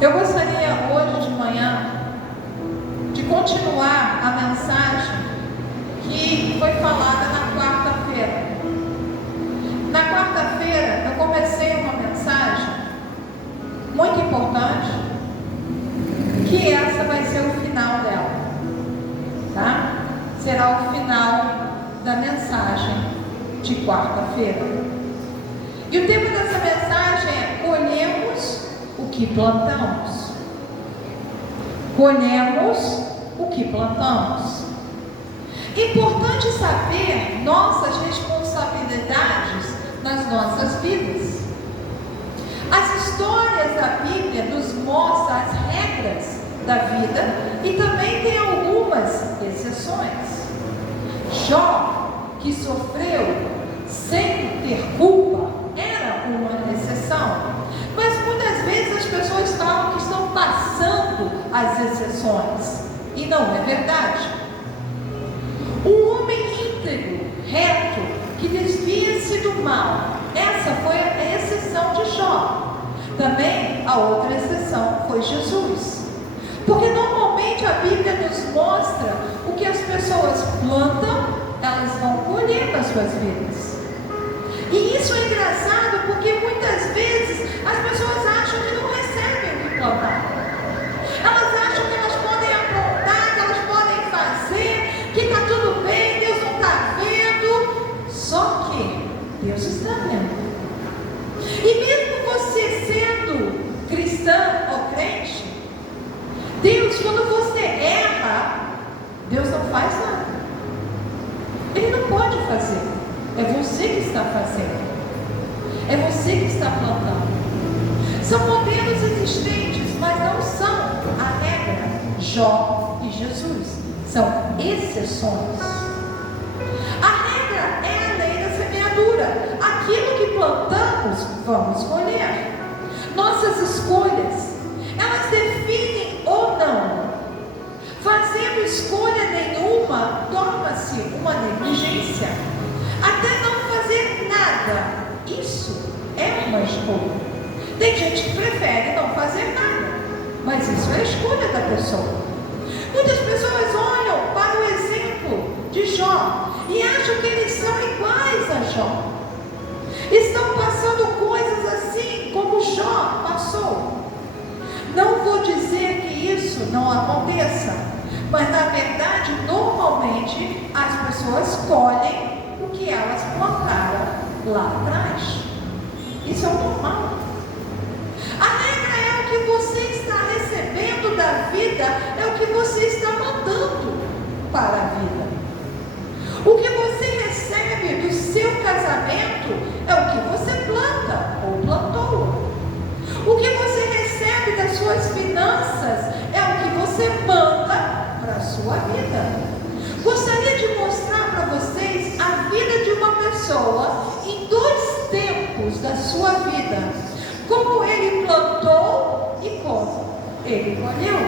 Eu gostaria hoje de manhã de continuar a mensagem que foi falada na quarta-feira. Na quarta-feira eu comecei uma mensagem muito importante, que essa vai ser o final dela, tá? Será o final da mensagem de quarta-feira. E o tema dessa mensagem é: colhemos o que plantamos. Colhemos o que plantamos. Importante saber nossas responsabilidades nas nossas vidas. As histórias da Bíblia nos mostram as regras da vida e também tem algumas exceções. Jó, que sofreu sem ter culpa, era uma exceção. Mas muitas vezes as pessoas falam que estão passando as exceções, e não é verdade. Um homem íntegro, reto, que desvia-se do mal, essa foi a exceção de Jó. Também a outra exceção foi Jesus. Porque normalmente a Bíblia nos mostra o que as pessoas plantam, elas vão colher nas suas vidas. E isso é engraçado porque muitas vezes as pessoas acham que não recebem o que plantaram. Elas acham que elas podem aprontar, que elas podem fazer, que está tudo bem, Deus não está vendo. Só que Deus está vendo. E mesmo você sendo cristã ou crente, Deus, quando você erra, Deus não faz nada. Ele não pode fazer. É você que está fazendo. É você que está plantando. São modelos existentes, mas não são a regra. Jó e Jesus são exceções. A regra é a lei da semeadura. Aquilo que plantamos, vamos colher. Nossas escolhas, elas definem ou não. Fazendo escolha nenhuma, torna-se uma negligência. Até não fazer nada, isso é uma escolha. Tem gente que prefere não fazer nada, mas isso é a escolha da pessoa. Muitas pessoas olham para o exemplo de Jó e acham que eles são iguais a Jó. Estão passando coisas assim como Jó passou. Não vou dizer que isso não aconteça, mas na verdade, normalmente, as pessoas colhem o que elas plantaram lá atrás. Isso é o normal. A regra é o que você está recebendo da vida, é o que você está mandando para a vida. O que você recebe do seu casamento é o que você planta ou plantou. O que você recebe das suas finanças é o que você manda para a sua vida. Gostaria de mostrar para vocês a vida de uma pessoa em dois tempos da sua vida. Como ele plantou e como ele colheu.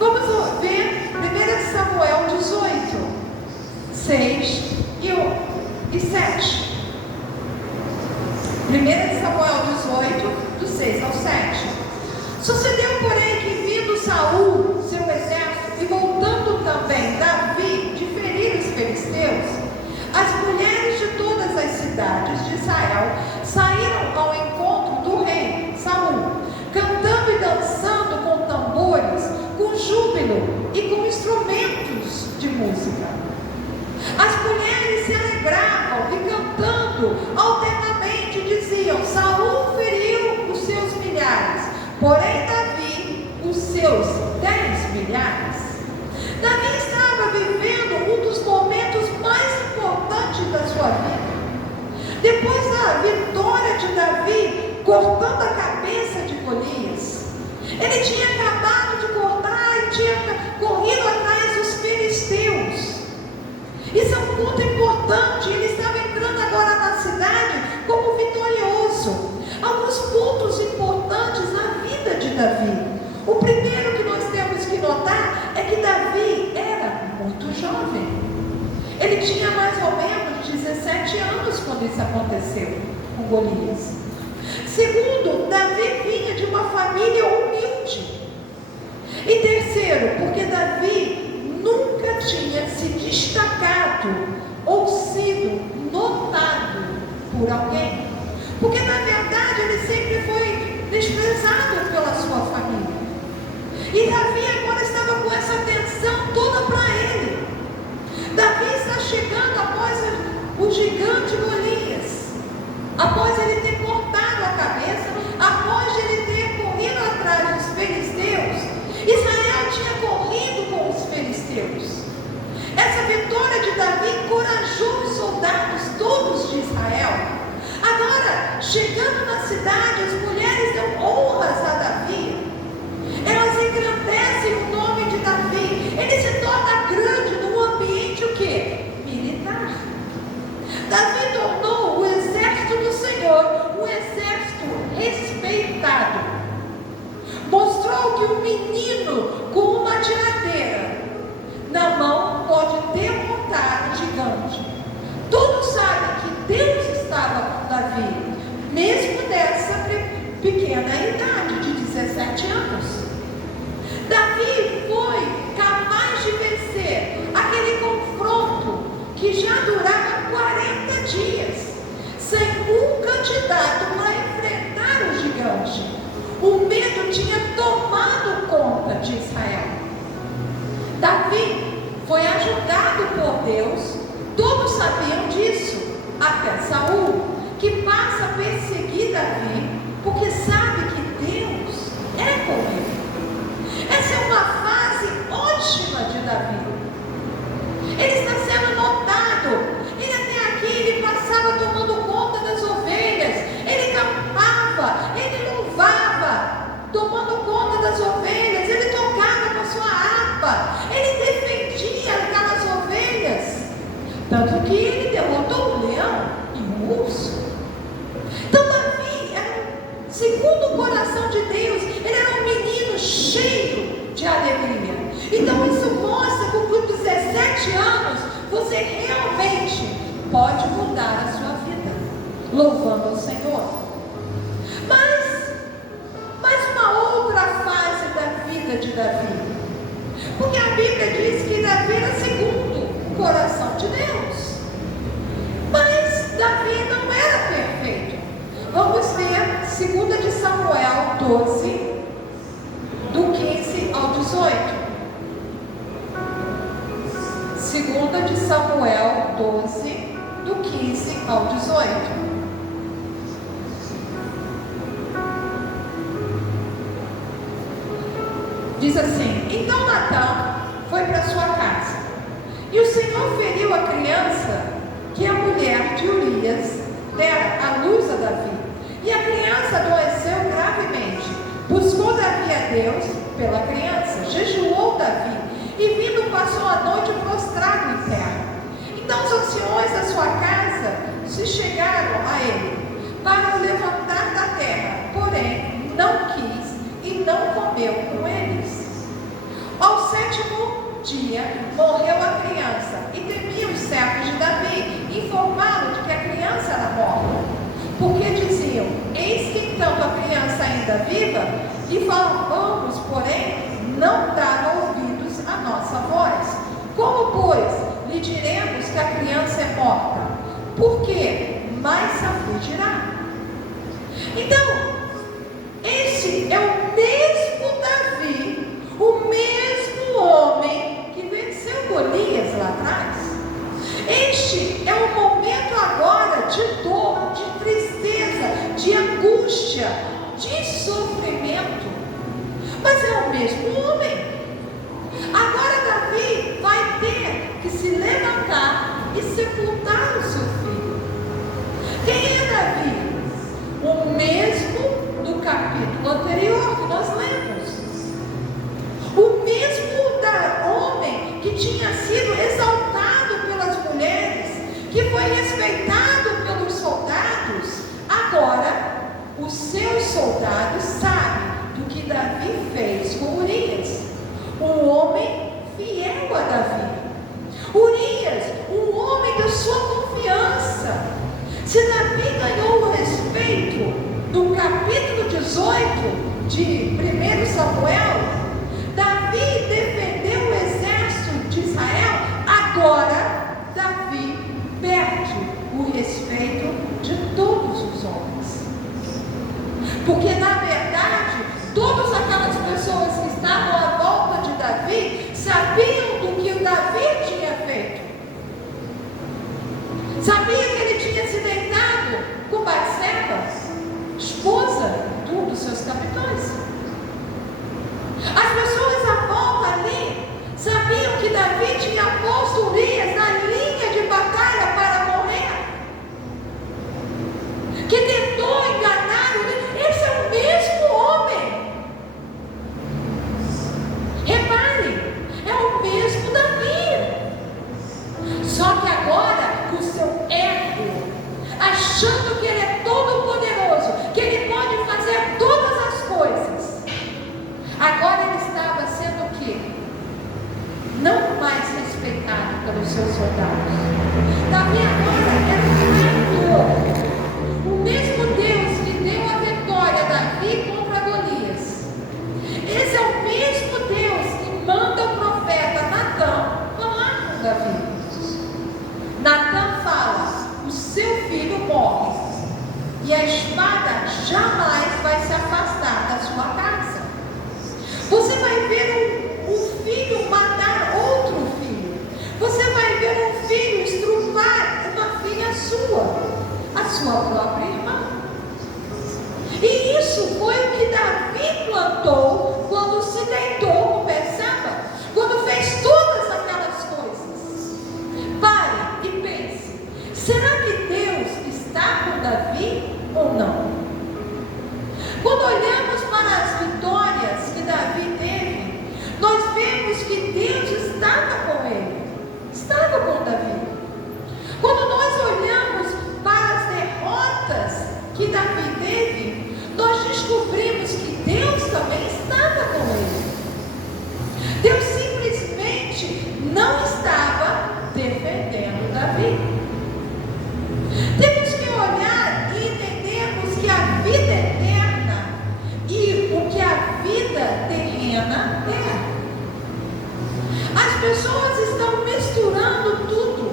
Vamos ver 1 Samuel 18, 6 e 7. 1 Samuel 18, do 6 ao 7. Sucedeu, porém, que vindo Saul, seu exército, e voltando também Davi de ferir os filisteus, as mulheres de todas as cidades de Israel saíram ao encontro do rei Saul, cantando e dançando com tambores, com júbilo e com instrumentos de música. As mulheres se alegravam e cantando alternamente diziam: Saul feriu os seus milhares, porém Davi os seus 10 milhares. Davi estava vivendo um dos momentos mais importantes da sua vida. Depois da vitória de Davi cortando a cabeça de Golias, ele tinha acabado de cortar e tinha corrido atrás dos filisteus. Isso é um ponto importante. Ele estava entrando agora na cidade como vitorioso. Alguns pontos importantes na vida de Davi. O primeiro que nós temos que notar é que Davi era muito jovem. Ele tinha mais ou menos 17 anos quando isso aconteceu com Golias. Segundo, Davi vinha de uma família humilde. após ele ter cortado a cabeça, após ele ter corrido atrás dos filisteus, Israel tinha corrido com os filisteus. Essa vitória de Davi encorajou os soldados todos de Israel. Agora, chegando na cidade, as mulheres dão honras a Davi. Elas engrandecem o nome de Davi. Ele se torna grande no ambiente o quê? Militar. Davi tornou o exército do Senhor um exército respeitado. Mostrou que um menino com uma tiradeira na mão pode derrotar o gigante. Todos sabem que Deus estava com Davi, mesmo nessa pequena idade de 17 anos. Davi foi capaz de vencer aquele confronto que já durava 40 dias, sem um candidato a enfrentar o gigante. O medo tinha tomado conta de Israel. Davi foi ajudado por Deus, todos sabiam disso, até Saul, que passa a perseguir Davi, porque sabe que Deus é com ele. Essa é uma fase ótima de Davi. Ele está sendo notado. Ele até aqui, ele passava tomando conta das ovelhas, ele cantava, ele louvava, tomando conta das ovelhas, ele tocava com a sua harpa, ele defendia aquelas ovelhas, tanto que ele derrotou um leão e um urso. Então Davi era, segundo o coração de Deus, ele era um menino cheio de alegria. Então isso mostra que com 17 anos você realmente pode mudar a sua vida, louvando ao Senhor. Mas uma outra fase da vida de Davi, porque a Bíblia diz que Davi era segundo o coração de Deus, mas Davi não era perfeito. Vamos ver 2 de Samuel 12, do 15 ao 18. 2 de Samuel 12, do 15 ao 18. Diz assim: então Natã foi para sua casa, e o Senhor feriu a criança que a mulher de Urias dera à luz a Davi. E a criança adoeceu gravemente. Buscou Davi a Deus pela criança, jejuou Davi, e vindo passou a noite prostrado em terra. Então os anciões da sua casa se chegaram a ele para o levantar da terra, porém não quis e não comeu com eles. Ao 7º dia morreu a criança, e temiam os servos de Davi informaram de que a criança era morta, porque diziam: eis que enquanto a criança ainda viva, e falamos, porém não dá ouvidos à nossa voz. Como, pois, lhe diremos que a criança é morta? Porque mais se afligirá. Então, esse é o mesmo Davi, o mesmo homem que venceu Golias lá atrás. Este é o momento agora de dor, de tristeza, de angústia, de sofrimento. Mas é o mesmo homem. Agora Davi vai ter que se levantar e sepultar o seu filho. Quem é Davi? O mesmo do capítulo anterior que nós lemos. O mesmo homem que tinha sido exaltado pelas mulheres, que foi respeitado pelos soldados. Agora, os seus soldados sabem do que Davi fez com Urias, um homem fiel a Davi. Urias, um homem da sua confiança. Se Davi ganhou o respeito no capítulo 18 de 1 Samuel, Davi defendeu o exército de Israel. Agora Davi perde o respeito de todos os homens, porque na verdade todas aquelas pessoas que estavam à volta de Davi sabiam do que o Davi tinha feito. Sabia que ele tinha se deitado com Batseba, também estava com ele. Deus simplesmente não estava defendendo Davi. Temos que olhar e entendermos que a vida eterna e o que a vida terrena é. As pessoas estão misturando tudo.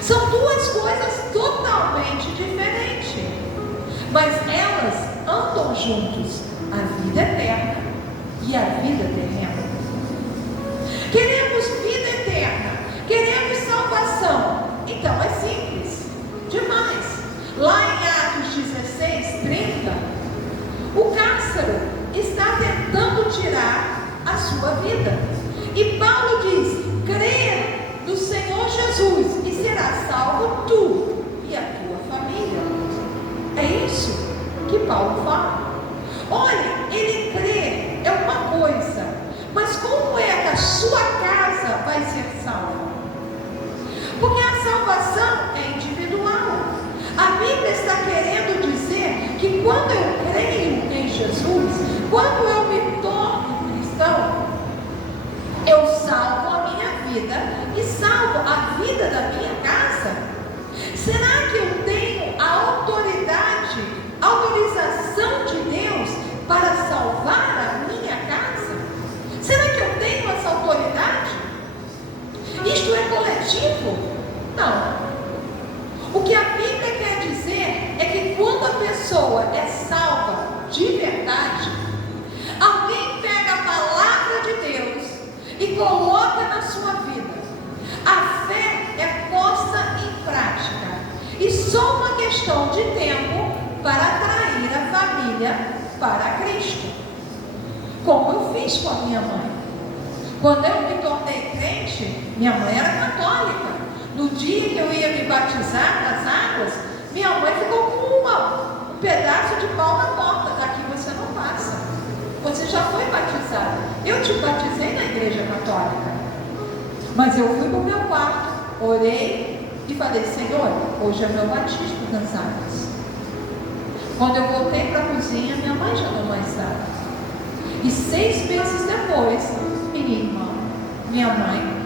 São duas coisas totalmente diferentes, mas elas andam juntos, a vida eterna e a vida terrena. Queremos vida eterna, queremos salvação, então é simples demais. Lá em Atos 16:30, o cássaro está tentando tirar a sua vida, e Paulo diz: crê no Senhor Jesus e será salvo tu e a tua família. É isso que Paulo fala. Olha, ele crê é uma coisa, mas como é que a sua casa vai ser salva? Porque a salvação é individual. A Bíblia está querendo dizer que quando eu creio em Jesus, quando eu me torno cristão, eu salvo a minha vida e salvo a vida da minha casa. Será que eu tenho a autorização de Deus para salvar a minha casa? Será que eu tenho essa autoridade? Isto é coletivo? Não. O que a Bíblia quer dizer é que quando a pessoa é salva de verdade, alguém pega a palavra de Deus e coloca na sua vida. A fé é posta em prática, e só uma questão de tempo para atrair a família para Cristo, como eu fiz com a minha mãe. Quando eu me tornei crente, minha mãe era católica. No dia que eu ia me batizar nas águas, minha mãe ficou com um pedaço de pau na porta: daqui você não passa, você já foi batizada. Eu te batizei na igreja católica, mas eu fui para o meu quarto, orei e falei: Senhor, hoje é meu batismo nas águas. Quando eu voltei para a cozinha, minha mãe já não mais estava. E 6 meses depois, minha irmã, minha mãe,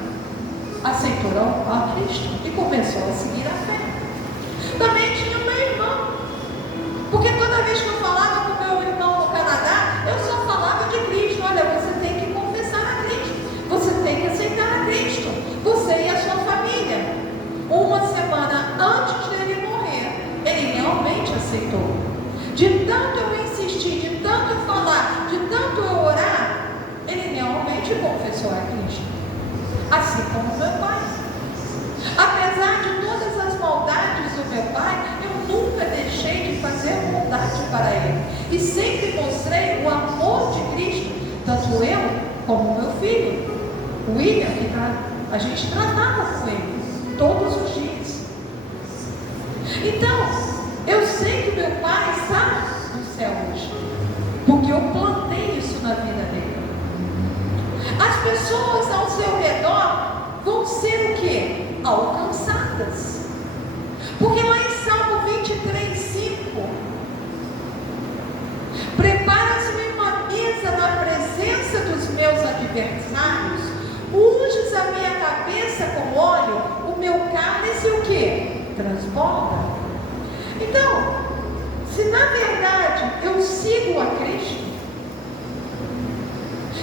aceitou a Cristo e começou a seguir a fé. Também tinha meu irmão, porque toda vez que eu falava com meu irmão no Canadá, eu só falava de Cristo. Olha, você tem que confessar a Cristo, você tem que aceitar a Cristo, você e a sua família. Uma semana antes dele morrer, ele realmente aceitou. De tanto eu insistir, de tanto eu falar, de tanto eu orar, ele realmente confessou a Cristo. Assim como meu pai. Apesar de todas as maldades do meu pai, eu nunca deixei de fazer bondade para ele. E sempre mostrei o amor de Cristo, tanto eu como meu filho. O William, a gente tratava com ele todos os dias. Então, eu sei que meu pai está no céu hoje, porque eu plantei isso na vida dele. As pessoas ao seu redor vão ser o quê? Alcançadas. Porque lá em Salmo 23:5, prepara-se uma mesa na presença dos meus adversários, unges a minha cabeça com óleo, o meu cálice o quê? Transborda. Então, se na verdade eu sigo a Cristo,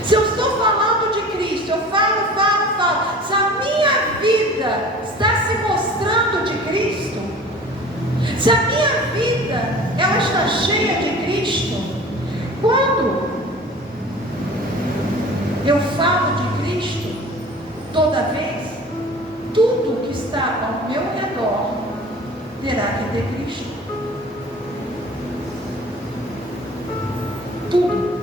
se eu estou falando de Cristo, eu falo, se a minha vida está se mostrando de Cristo, se a minha vida ela está cheia de Cristo, quando eu falo de Cristo, toda vez, tudo que está ao meu redor terá que ter Cristo. Tudo.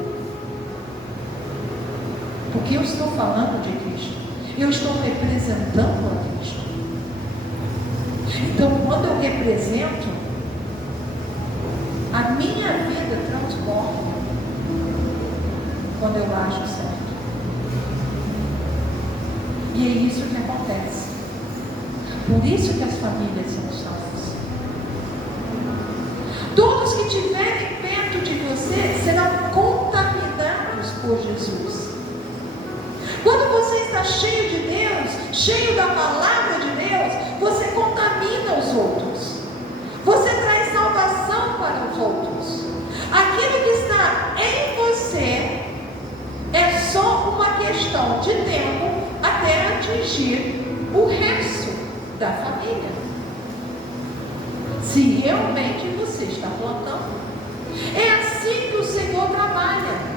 Porque eu estou falando de Cristo, eu estou representando a Cristo. Então, quando eu represento, a minha vida transforma quando eu acho certo. E é isso que acontece. Por isso que as famílias são salvas. Todos que estiverem perto de você serão contaminados os outros. Aquilo que está em você é só uma questão de tempo até atingir o resto da família. Se realmente você está plantando. É assim que o Senhor trabalha.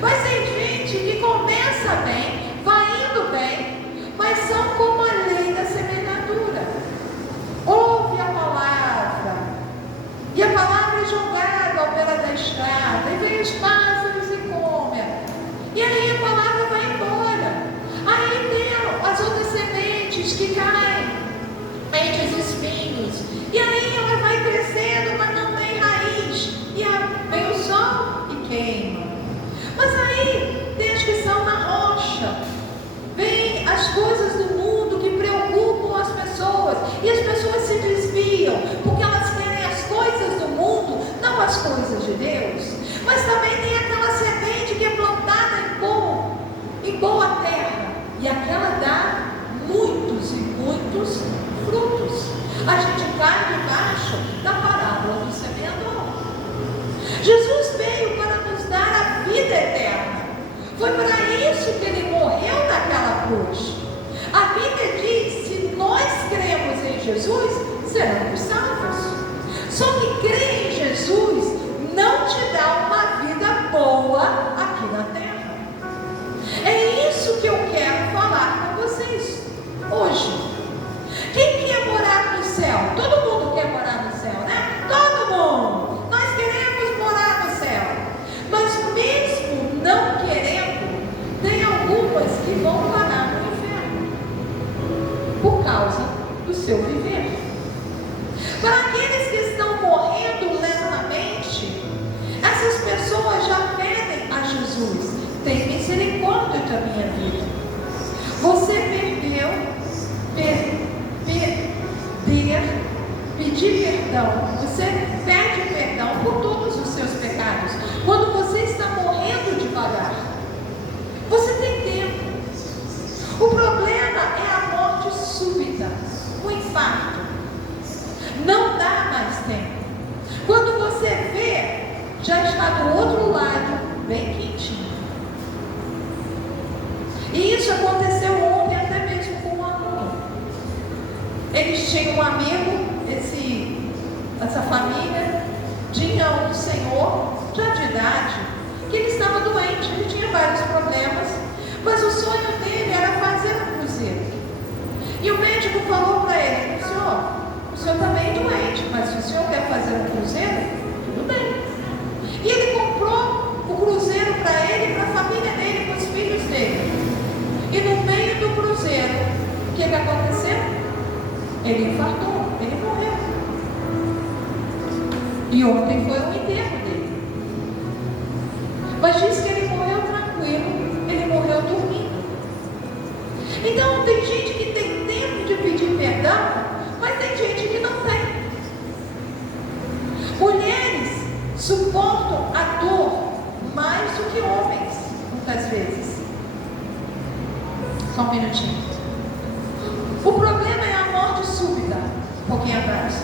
Mas tem gente que começa bem, vai indo bem, mas são como a lei da semeadura. Ouve a palavra, e a palavra é jogada ao beira da estrada, e vem os pássaros e comem. E aí a palavra vai embora. Aí tem as outras sementes que caem entre os espinhos. E aí ela vai crescendo, mas não tem raiz. E vem o sol e queima. Mas aí tem as que são na rocha. Vem as coisas do mundo que preocupam as pessoas. E as pessoas se desviam, porque elas querem as coisas do mundo, não as coisas de Deus. Mas também tem aquela semente que é plantada em boa terra. E aquela dá muitos e muitos frutos. A gente cai debaixo da parábola do semeador. Jesus veio para nos dar a vida eterna. Foi para isso que ele morreu naquela cruz. A Bíblia diz: se nós cremos em Jesus, seremos salvos. Só que crer em Jesus não te dá uma vida boa aqui na terra. É isso que eu quero falar com vocês hoje. Quem quer morar no céu? Todo mundo quer morar no céu, né? Todo mundo. Nós queremos morar no céu. Mas mesmo não querendo, tem algumas que vão parar no inferno por causa do seu viver. Para aqueles que estão morrendo lentamente, essas pessoas já pedem a Jesus: tem misericórdia da minha vida. Você perdeu, pedir perdão. Você pede perdão por todos os seus pecados. Quando você está morrendo devagar, você tem tempo. O problema é a morte súbita, o infarto. Não dá mais tempo. Quando você vê, já está do outro lado, bem quentinho. E isso aconteceu ontem até mesmo com um aluno. Eles tinham um amigo, essa família tinha um senhor já de idade, que ele estava doente, ele tinha vários problemas, mas o sonho dele era fazer um cruzeiro. E o médico falou para ele: o senhor está bem doente, mas se o senhor quer fazer um cruzeiro, tudo bem. E ele comprou o cruzeiro para ele, para a família dele, para os filhos dele. E no meio do cruzeiro, o que aconteceu? Ele infartou, ele morreu. E ontem foi o enterro dele. Mas diz que ele morreu tranquilo, ele morreu dormindo. Então tem gente que tem tempo de pedir perdão, mas tem gente que não tem. Mulheres suportam a dor mais do que homens, muitas vezes. Só um minutinho. O problema é a morte súbita, um pouquinho atrás.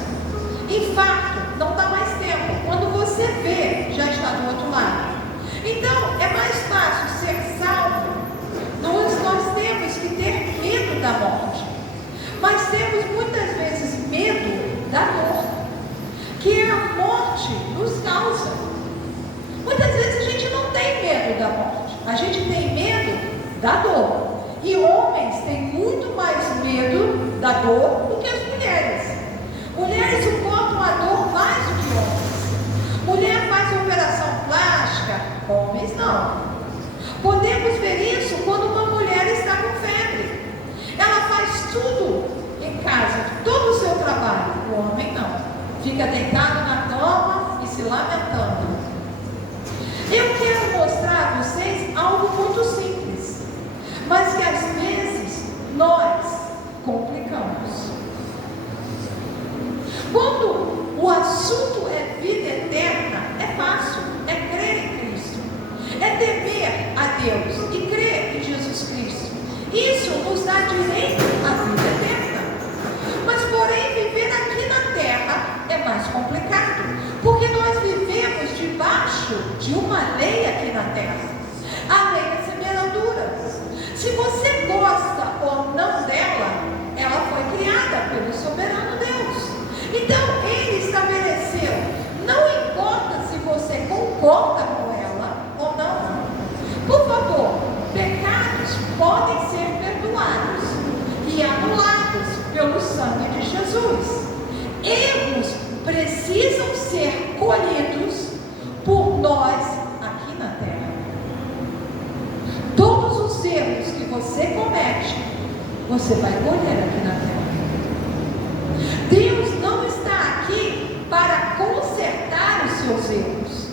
Infarto, não dá mais tempo. Quando você vê, já está do outro lado. Então, é mais fácil ser salvo. Nós temos que ter medo da morte. Mas temos muitas vezes medo da dor, que a morte nos causa. Muitas vezes a gente não tem medo da morte. A gente tem medo da dor. E homens têm muito mais medo da dor do que as mulheres. Mulheres suportam a dor mais do que homens. Mulher faz operação plástica, homens não. Podemos ver isso quando uma mulher está com febre. Ela faz tudo em casa, todo o seu trabalho. O homem não. Fica deitado na cama e se lamentando. Eu quero mostrar a vocês algo muito simples, mas que às vezes nós complicamos. Quando o assunto é vida eterna, é fácil, é crer em Cristo, é temer a Deus e crer em Jesus Cristo. Isso nos dá direito à vida eterna. Mas porém viver aqui na terra é mais complicado, Porque nós vivemos debaixo de uma lei aqui na terra, a lei da semeadura. Se você gosta ou não dela, ela foi criada pelo soberano Deus. Então Ele estabeleceu, não importa se você concorda com ela ou não. Por favor, pecados podem ser perdoados e anulados pelo sangue de Jesus. Erros precisam ser colhidos por nós aqui na terra. Todos os erros que você comete, você vai colher aqui na terra. Deus não está aqui para consertar os seus erros.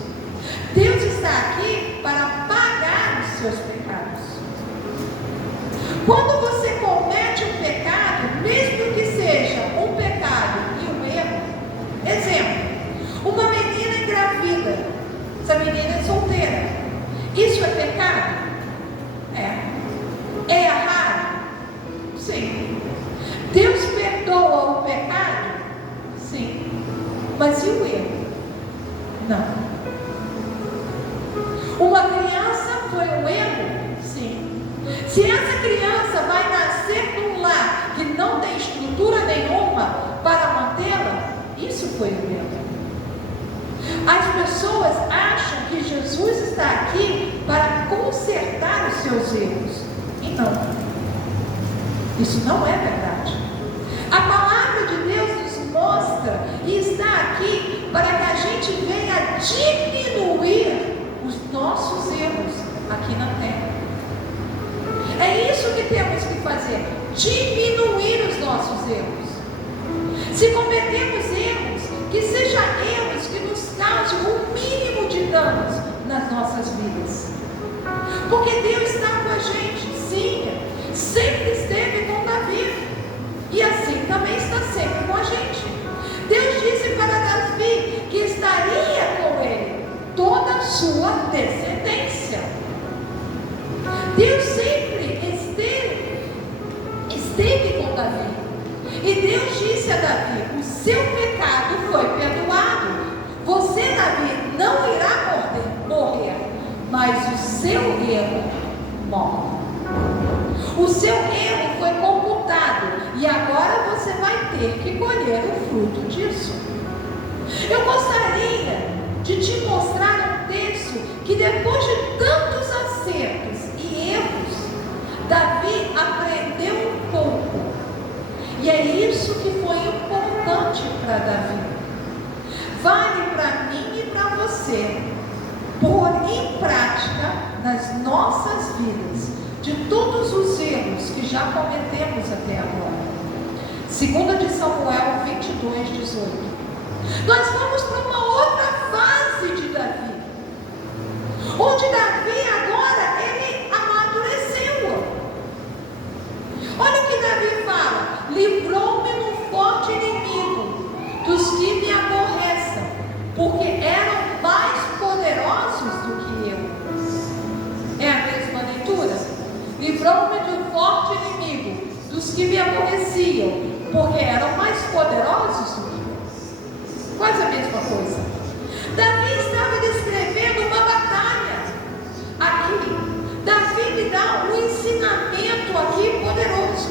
Deus está aqui para pagar os seus pecados. Quando você comete um pecado, mesmo que seja um pecado e um erro, exemplo, uma menina engravida, essa menina é solteira, isso é pecado? É errado? Sim. Deus perdoa o pecado? Sim. Mas e o erro? Não. Uma criança foi um erro? Sim. Se essa criança vai nascer num lar que não tem estrutura nenhuma para mantê-la, isso foi um erro. As pessoas acham que Jesus está aqui para consertar os seus erros. E não. Isso não é verdade. A palavra de Deus nos mostra e está aqui para que a gente venha diminuir os nossos erros aqui na terra. É isso que temos que fazer, diminuir os nossos erros. Se cometemos erros, que sejam erros que nos causem o mínimo de danos nas nossas vidas. Porque Deus está com a gente, sim, sempre esteve com Davi, e assim também está sempre com a gente. Deus disse para Davi que estaria com ele toda a sua descendência. Deus sempre esteve com Davi. E Deus disse a Davi: o seu pecado foi perdoado. Você, Davi, não irá morrer, mas o seu erro morre. O seu erro foi computado e agora você vai ter que colher o fruto disso. Eu gostaria de te mostrar um texto que, depois de tantos acertos e erros, Davi aprendeu um pouco. E é isso que foi importante para Davi. Vale para mim e para você pôr em prática nas nossas vidas, de todos os erros que já cometemos até agora. 2 de Samuel 22, 18. Nós vamos para uma outra fase de Davi, onde Davi agora, ele amadureceu. Olha o que Davi fala: livrou-me num forte inimigo, dos que me aborrecem, porque eram mais poderosos do que eu. É a mesma leitura? Livrou-me de um forte inimigo, dos que me aborreciam, porque eram mais poderosos do que eu. Quase a mesma coisa. Davi estava descrevendo uma batalha aqui. Davi me dá um ensinamento aqui poderoso.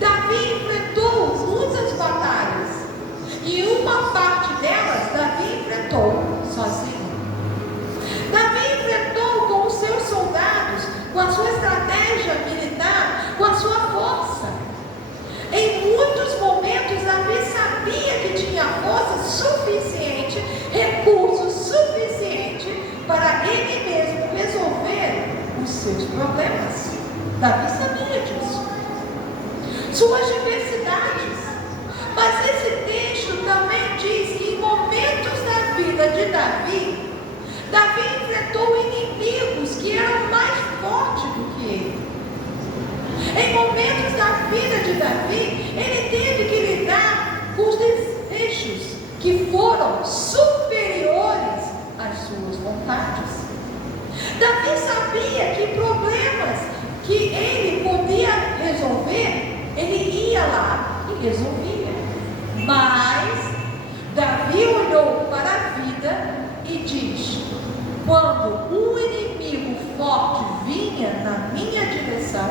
Davi enfrentou muitas batalhas, e uma parte delas Davi enfrentou sozinho. Davi enfrentou com os seus soldados, com a sua estratégia militar, com a sua força. Em muitos momentos Davi sabia que tinha força suficiente, recursos suficientes para ele mesmo resolver os seus problemas. Davi sabia disso. Suas diversidades. Mas esse texto também diz que em momentos da vida de Davi, Davi enfrentou inimigos que eram mais fortes do que ele. Em momentos da vida de Davi, ele teve que lidar com os desejos que foram superiores às suas vontades. Davi sabia que problemas que ele podia resolver, ele ia lá e resolvia. Mas Davi olhou para e diz: quando um inimigo forte vinha na minha direção,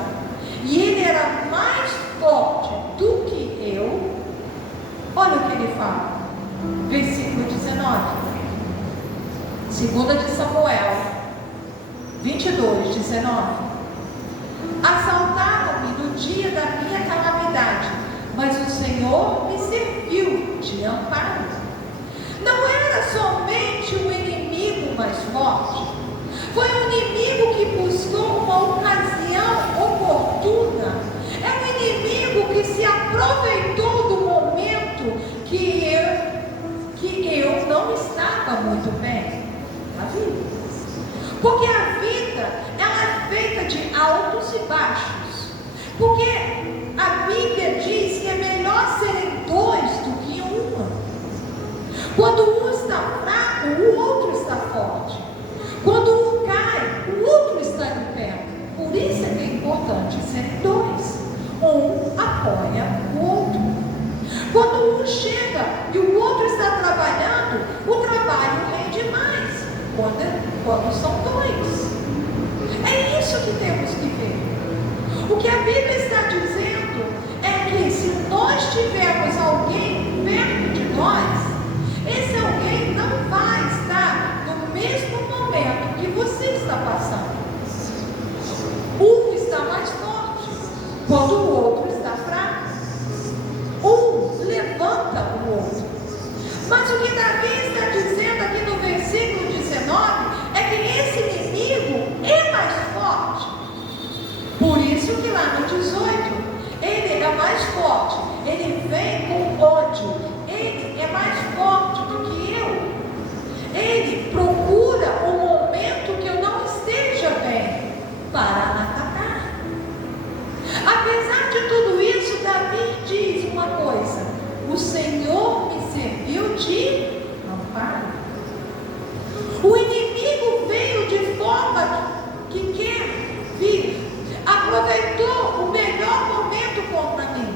e ele era mais forte do que eu, olha o que ele fala, versículo 19, 2 de Samuel 22, 19. Assaltaram-me no dia da minha calamidade, mas o Senhor me serviu de amparo. Não era somente o inimigo mais forte, foi um inimigo que buscou uma ocasião oportuna, é um inimigo que se aproveitou do momento que eu não estava muito bem na vida. Porque a vida, ela é feita de altos e baixos. Porque a Bíblia diz que é melhor serem dois do que uma. Quando um está fraco, o outro está forte. Quando um cai, o outro está de pé. Por isso é que é importante serem dois. Um apoia o outro. Quando um chega e o outro está trabalhando, o trabalho rende mais. Quando são dois. É isso que temos que ver. O que a Bíblia está dizendo é que se nós tivermos alguém perto de nós, esse alguém não vai estar no mesmo momento que você está passando. Um está mais forte quando o outro está fraco. Um levanta o outro. Mas o que Davi está dizendo aqui no versículo 19 é que esse inimigo é mais forte. Por isso que lá no 18 ele é mais forte, ele vem com ódio, ele é mais forte do que eu. Ele procura o momento que eu não esteja bem para atacar. Apesar de tudo isso, Davi diz uma coisa: o Senhor me serviu de amparo. O inimigo veio de forma que quer vir, aproveitou o melhor momento contra mim,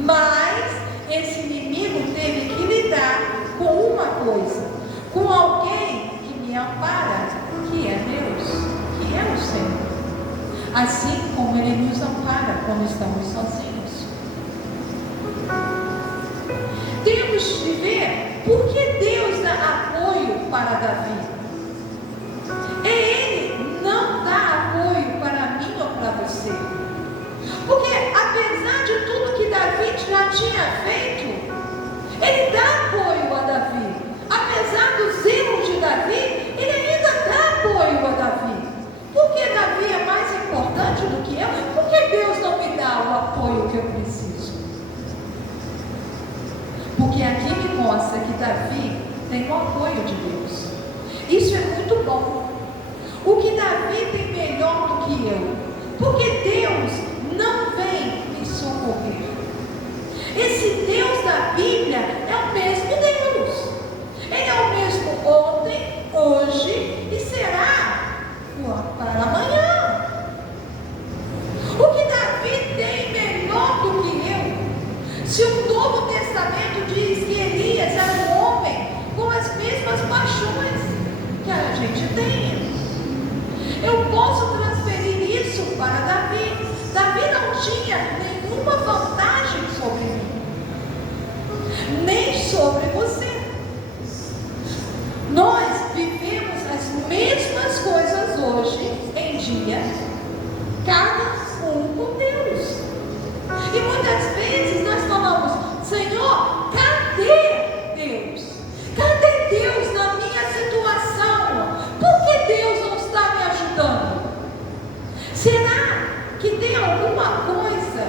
mas esse inimigo teve que lidar com uma coisa, com alguém que me ampara, que é Deus, que é o Senhor, assim como Ele nos ampara quando estamos sozinhos. Temos de ver por que Deus dá apoio para Davi. Ele não dá apoio para mim ou para você. Porque apesar de tudo que Davi já tinha feito, ele dá apoio a Davi. Apesar dos erros de Davi, ele ainda dá apoio a Davi. Por que Davi é mais importante do que eu? Por que Deus não me dá o apoio que eu preciso? Porque aqui me mostra que Davi tem o apoio de Deus. Isso é muito bom. O que Davi tem melhor do que eu? Porque Deus não vem me socorrer. Esse Deus da Bíblia é o mesmo Deus. Ele é o mesmo ontem, hoje e será para amanhã. O que Davi tem melhor do que eu? Se o Novo Testamento diz que Elias era um homem com as mesmas paixões que a gente tem, eu posso transferir isso para Davi. Davi não tinha nenhuma vantagem sobre mim, nem sobre você. Nós vivemos as mesmas coisas hoje em dia, cada um com Deus. E muitas vezes nós falamos: Senhor, cadê Deus? Cadê Deus na minha situação? Por que Deus não está me ajudando? Será que tem alguma coisa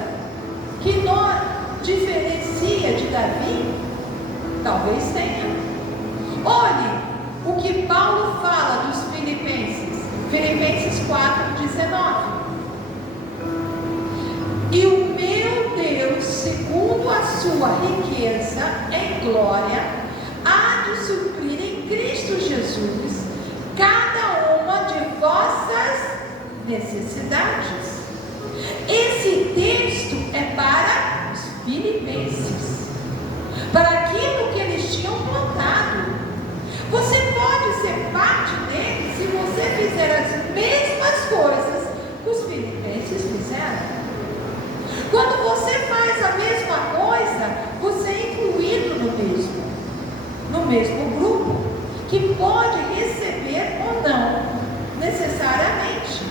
que nos diferencia de Davi? Talvez tenha. Olhe o que Paulo fala dos Filipenses, Filipenses 4:19. E o meu Deus, segundo a sua riqueza em glória, há de suprir em Cristo Jesus cada uma de vossas necessidades. Esse texto é para os filipenses, para aquilo que eles tinham plantado. Você pode ser fizer as mesmas coisas que os filipenses fizeram. Quando você faz a mesma coisa, você é incluído no mesmo grupo, que pode receber ou não, necessariamente.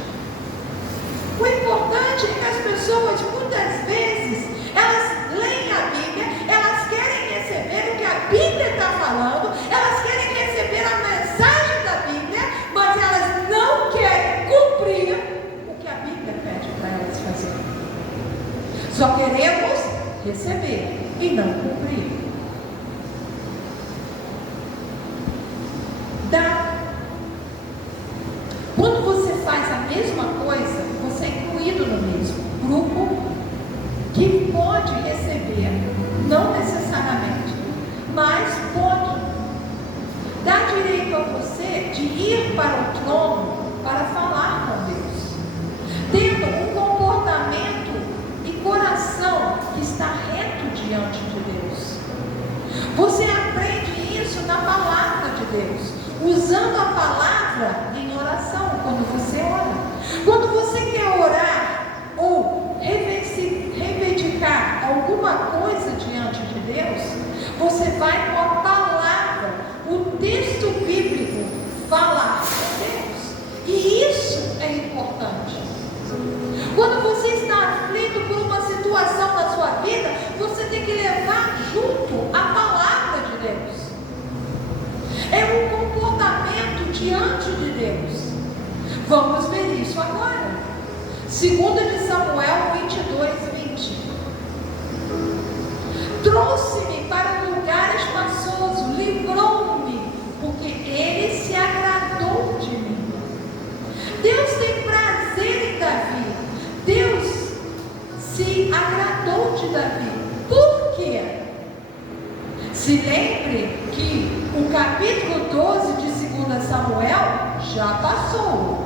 O importante é que as pessoas, muitas vezes, elas leem a Bíblia, elas querem receber o que a Bíblia está falando, elas querem receber a mensagem da Bíblia, mas elas não querem cumprir o que a Bíblia pede para elas fazerem. Só queremos receber e não cumprir. Quando você faz a mesma coisa, você é incluído no mesmo grupo, que pode receber, não necessariamente, mas pode dar direito a você de ir para o trono para falar com Deus, tendo um comportamento e coração que está reto diante de Deus. Você aprende isso na palavra de Deus, usando a palavra em oração, quando você ora. Quando você quer orar ou reivindicar alguma coisa diante de Deus, você vai com a palavra, o texto bíblico, falar com Deus. E isso é importante. Quando você está aflito por uma situação na sua vida, você tem que levar junto a palavra de Deus. É um comportamento diante de Deus. Vamos ver isso agora. 2 Samuel 22:20. Trouxe-me para um lugar espaçoso, livrou-me, porque ele se agradou de mim. Deus tem prazer em Davi. Deus se agradou de Davi. Por quê? Se lembre que o capítulo 12 de 2 Samuel já passou.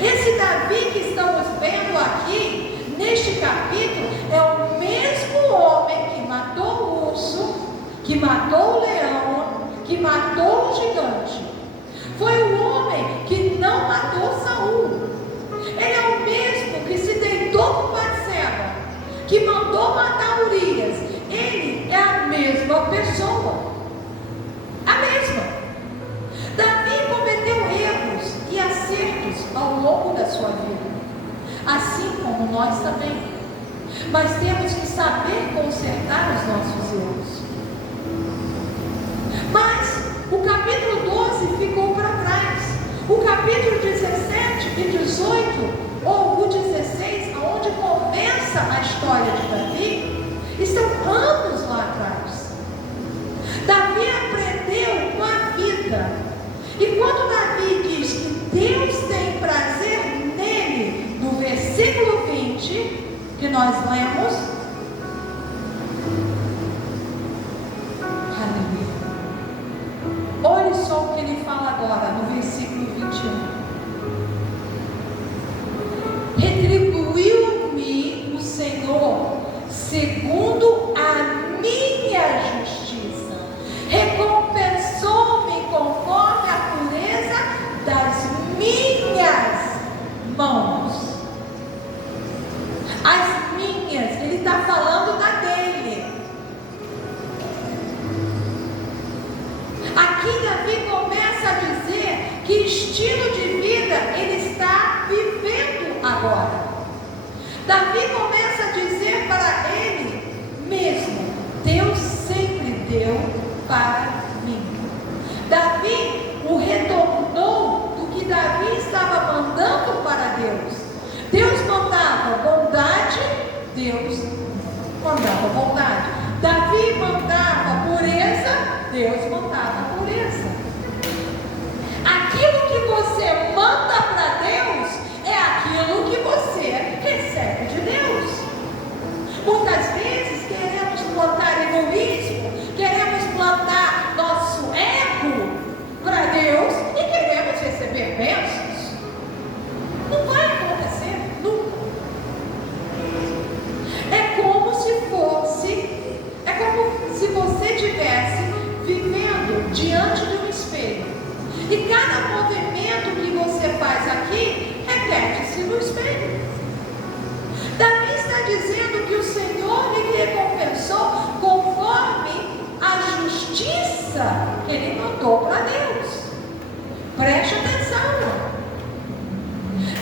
Esse Davi que estamos vendo aqui, neste capítulo, é o mesmo homem que matou o urso, que matou o leão, que matou o gigante. Foi o homem que não matou Saul. Ele é o mesmo que se deitou com Batseba, que mandou matar Urias. Ele é a mesma pessoa. A mesma. Davi cometeu erros e acertos ao longo da sua vida, assim como nós também. Mas temos que saber consertar os nossos erros. Mas o capítulo 12 ficou para trás. O capítulo 17 e 18, ou o 16, onde começa a história de Davi, estão anos lá atrás. Davi aprendeu com a vida. E quando Davi diz que Deus tem prazer nele, no versículo 20, que nós lemos, aleluia. Olhe só o que ele fala agora, no versículo 21. Retribuiu-me o Senhor segundo a minha justiça, recompensou-me conforme a pureza das minhas mãos. As minhas, ele está falando da dele. Aqui Davi começa a dizer que estilo de vida ele está vivendo agora. Davi começa a dizer para ele mesmo: Deus sempre deu para mim. Davi o retornou do que Davi estava mandando para Deus. Deus mandava bondade, Deus mandava bondade. Davi mandava pureza, Deus mandava pureza. Aquilo que você manda para Deus é aquilo que você recebe de Deus. Muitas vezes queremos plantar egoísmo, queremos plantar nosso ego para Deus e queremos receber bênçãos. Não vai acontecer nunca. É como se você estivesse vivendo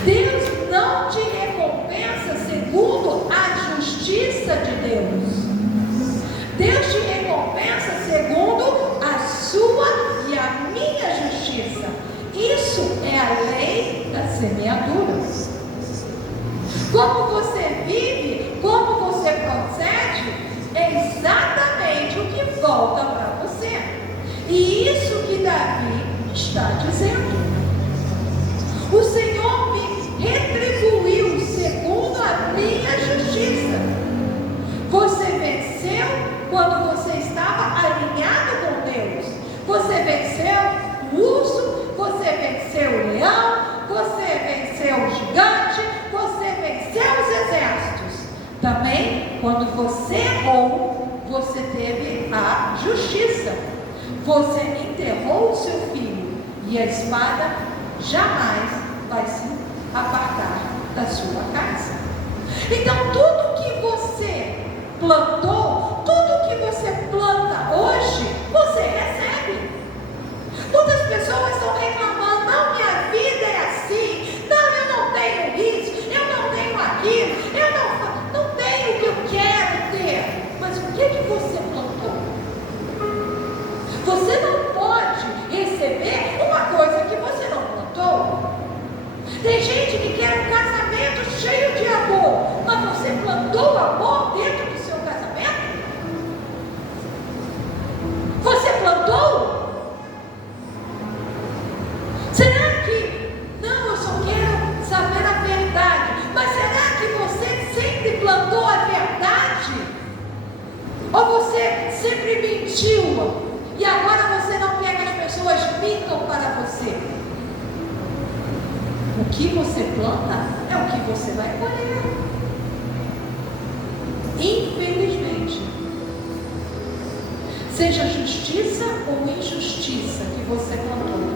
Deus não te recompensa segundo a justiça de Deus. Deus te recompensa segundo a sua e a minha justiça. Isso é a lei da semeadura. Como você vive, como você procede, é exatamente o que volta para você. E isso que Davi está dizendo. O Senhor me retribuiu segundo a minha justiça. Você venceu quando você estava alinhado com Deus. Você venceu o urso, você venceu o leão, você venceu o gigante, você venceu os exércitos. Também, quando você errou, você teve a justiça. Você enterrou o seu filho e a espada jamais vai se apartar da sua casa. Então, tudo que você plantou, tudo que você planta hoje, você recebe. Muitas pessoas estão reclamando: não, minha vida é assim, não, eu não tenho isso, eu não tenho aquilo, eu não tenho o que eu quero ter. Mas o que você plantou? Você não pode receber uma coisa que você não plantou. Tem gente que quer um casamento cheio de amor, mas você plantou amor dentro do seu casamento? Você plantou? Será que, não, eu só quero saber a verdade, mas será que você sempre plantou a verdade? Ou você sempre mentiu e agora você não quer que as pessoas mintam para você? O que você planta é o que você vai colher. Infelizmente, seja justiça ou injustiça que você plantou,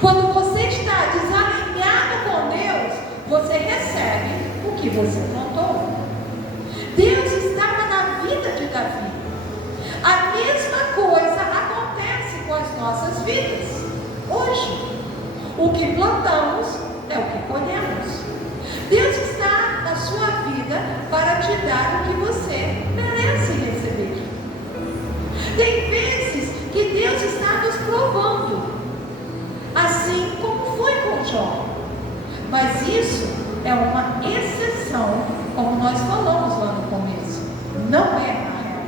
quando você está desalinhado com Deus, você recebe o que você plantou. Deus estava na vida de Davi. A mesma coisa acontece com as nossas vidas hoje. O que plantamos é o que colhemos. Deus está na sua vida para te dar o que você merece receber. Tem vezes que Deus está nos provando, assim como foi com Jó. Mas isso é uma exceção, como nós falamos lá no começo. Não é a regra.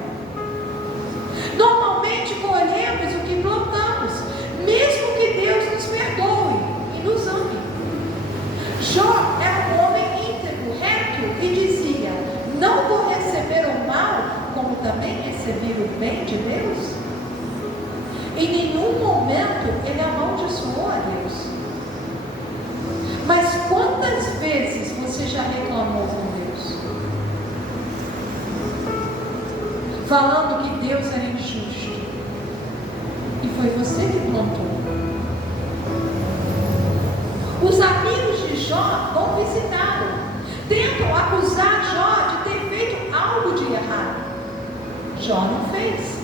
Normalmente colhemos o que plantamos, mesmo que Deus nos perdoe e nos ame. Jó era um homem íntegro, reto, e dizia: não vou receber o mal, como também receber o bem de Deus. Em nenhum momento ele amaldiçoou a Deus. Mas quantas vezes você já reclamou com Deus? Falando que Deus era injusto. E foi você que plantou. Os amigos de Jó vão visitá-lo. Tentam acusar Jó de ter feito algo de errado. Jó não fez.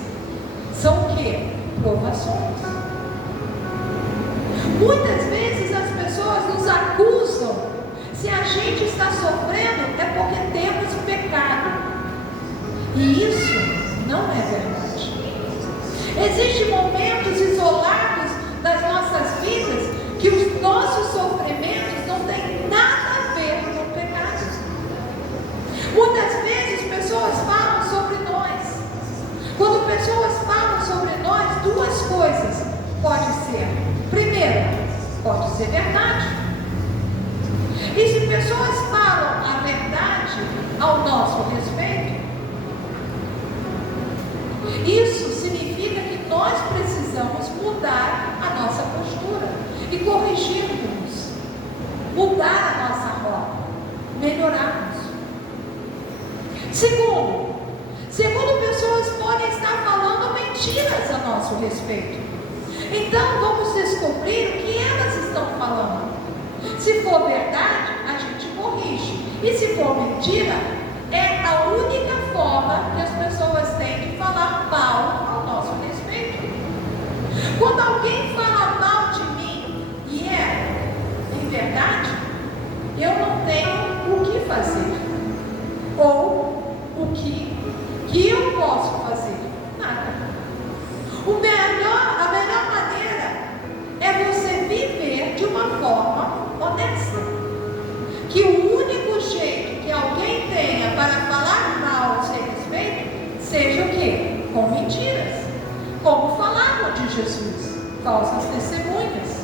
São o quê? Provações. Muitas vezes as pessoas nos acusam. Se a gente está sofrendo, é porque temos pecado. E isso não é verdade. Existem momentos isolados das nossas vidas que os nossos sofrimentos não têm nada a ver com o pecado. Muitas vezes pessoas falam sobre nós. Quando pessoas falam sobre nós, duas coisas pode ser. Primeiro, pode ser verdade. E se pessoas falam a verdade ao nosso respeito, isso significa que nós precisamos mudar a nossa postura e corrigirmos, mudar a nossa rota, melhorarmos. Segundo, pessoas podem estar falando mentiras a nosso respeito. Então vamos descobrir o que elas estão falando. Se for verdade, a gente corrige. E se for mentira, é a única forma que as pessoas têm de falar mal ao nosso respeito. Quando alguém fala mal de mim e é em verdade, eu não tenho o que fazer. Ou o que eu posso fazer? Nada. A melhor maneira é você viver de uma forma honesta. Que o único jeito que alguém tenha para falar mal a seu respeito seja o quê? Com mentiras. Como falavam de Jesus, falsas testemunhas.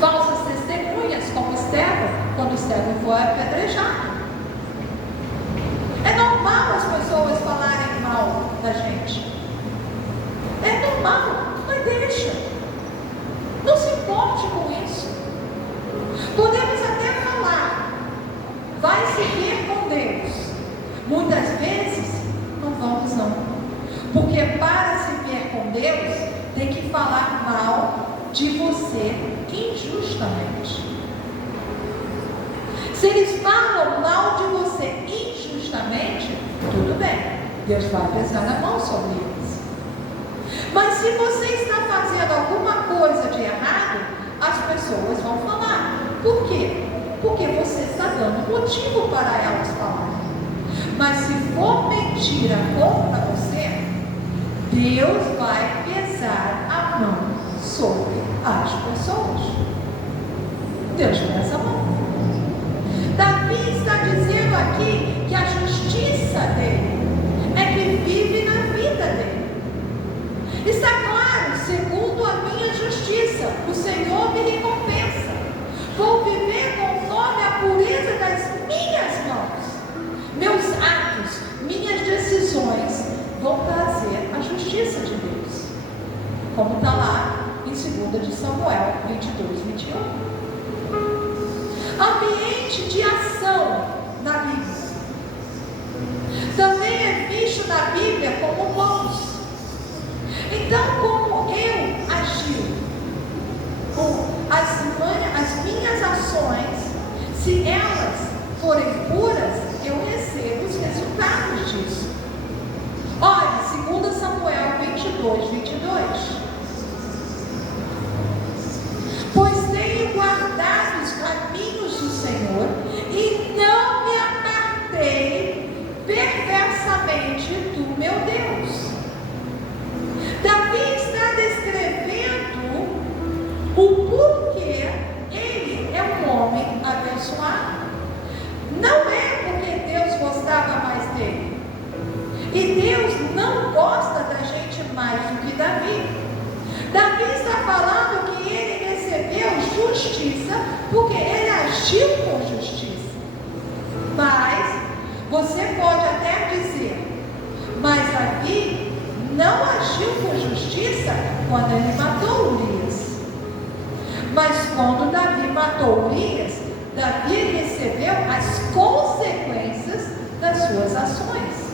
Falsas testemunhas, como Estevão, quando Estevão foi apedrejado. É normal as pessoas falarem mal da gente. É normal, mas deixa. Não se importe com isso. Podemos até falar, vai se ver com Deus. Muitas vezes, não vamos não. Porque para se ver com Deus, tem que falar mal de você injustamente. Se eles falam mal de você injustamente, tudo bem, Deus vai pesar a mão sobre eles. Mas se você está fazendo alguma coisa de errado, as pessoas vão falar. Por quê? Porque você está dando motivo para elas falarem. Mas se for mentira contra você, Deus vai pesar a mão sobre as pessoas. Deus pesa a mão. Davi está dizendo aqui que a justiça dele é que vive na vida dele. Está claro, segundo a minha justiça, o Senhor me recompensa. Vou viver conforme a pureza das minhas mãos. Meus atos, minhas decisões vão trazer a justiça de Deus. Como está lá em 2 de Samuel 22, 21. Ambiente de ação na Bíblia. Também é visto na Bíblia como mãos. Então, como eu agir com as minhas ações, se elas forem puras, eu recebo os resultados disso. Olha, 2 Samuel 22, 22. Pois tenho guardado os caminhos do Senhor e não me apartei perversamente do meu Deus. Davi está descrevendo o porquê ele é um homem abençoado. Não é porque Deus gostava mais dele. E Deus não gosta da gente mais do que Davi. Davi está falando que ele recebeu justiça porque ele agiu com justiça. Mas você pode até dizer, mas Davi não agiu com justiça quando ele matou Urias. Mas quando Davi matou Urias, Davi recebeu as consequências das suas ações.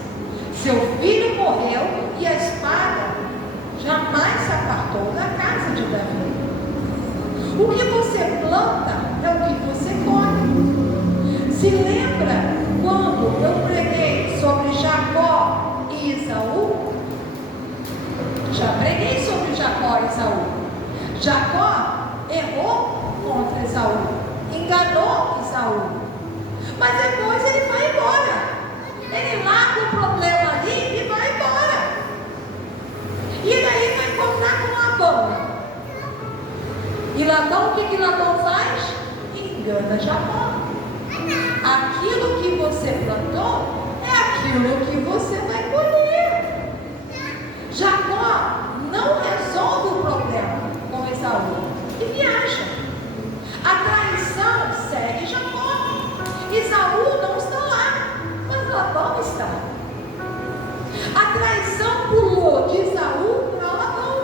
Seu filho morreu e a espada jamais se apartou da casa de Davi. O que você planta é o que você colhe. Se lembra quando eu preguei sobre Jacó e Esaú? Já preguei sobre Jacó e Esaú. Jacó errou contra Esaú, enganou Esaú, mas depois ele vai embora. Ele larga o problema ali e vai embora. E daí vai encontrar com Labão. E Labão, o que Labão faz? Engana Jacó. Aquilo que você plantou é aquilo que você vai colher. Jacó não resolve o problema com Esaú e viaja. A traição segue Jacó. Esaú não está lá, mas Labão está. A traição pulou de Esaú para Labão.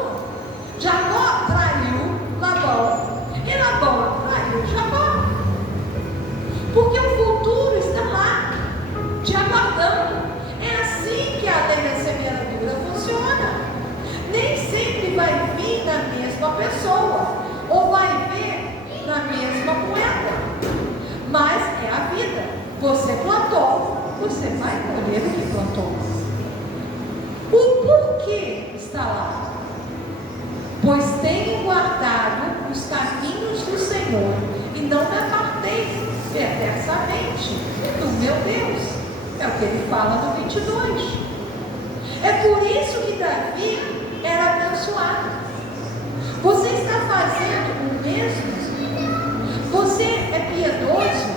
Jacó traiu Labão e Labão traiu Jacó. Porque o futuro está lá, te aguardando. É assim que a lei da semeadura funciona. Nem sempre vai vir na mesma pessoa, ou vai vir na mesma moeda. Mas é a vida. Você plantou, você vai colher o que plantou. O porquê está lá? Pois tenho guardado os caminhos do Senhor e não me apartei mente e no meu Deus. É o que ele fala no 22. É por isso que Davi era abençoado. Você está fazendo o mesmo? Você é piedoso?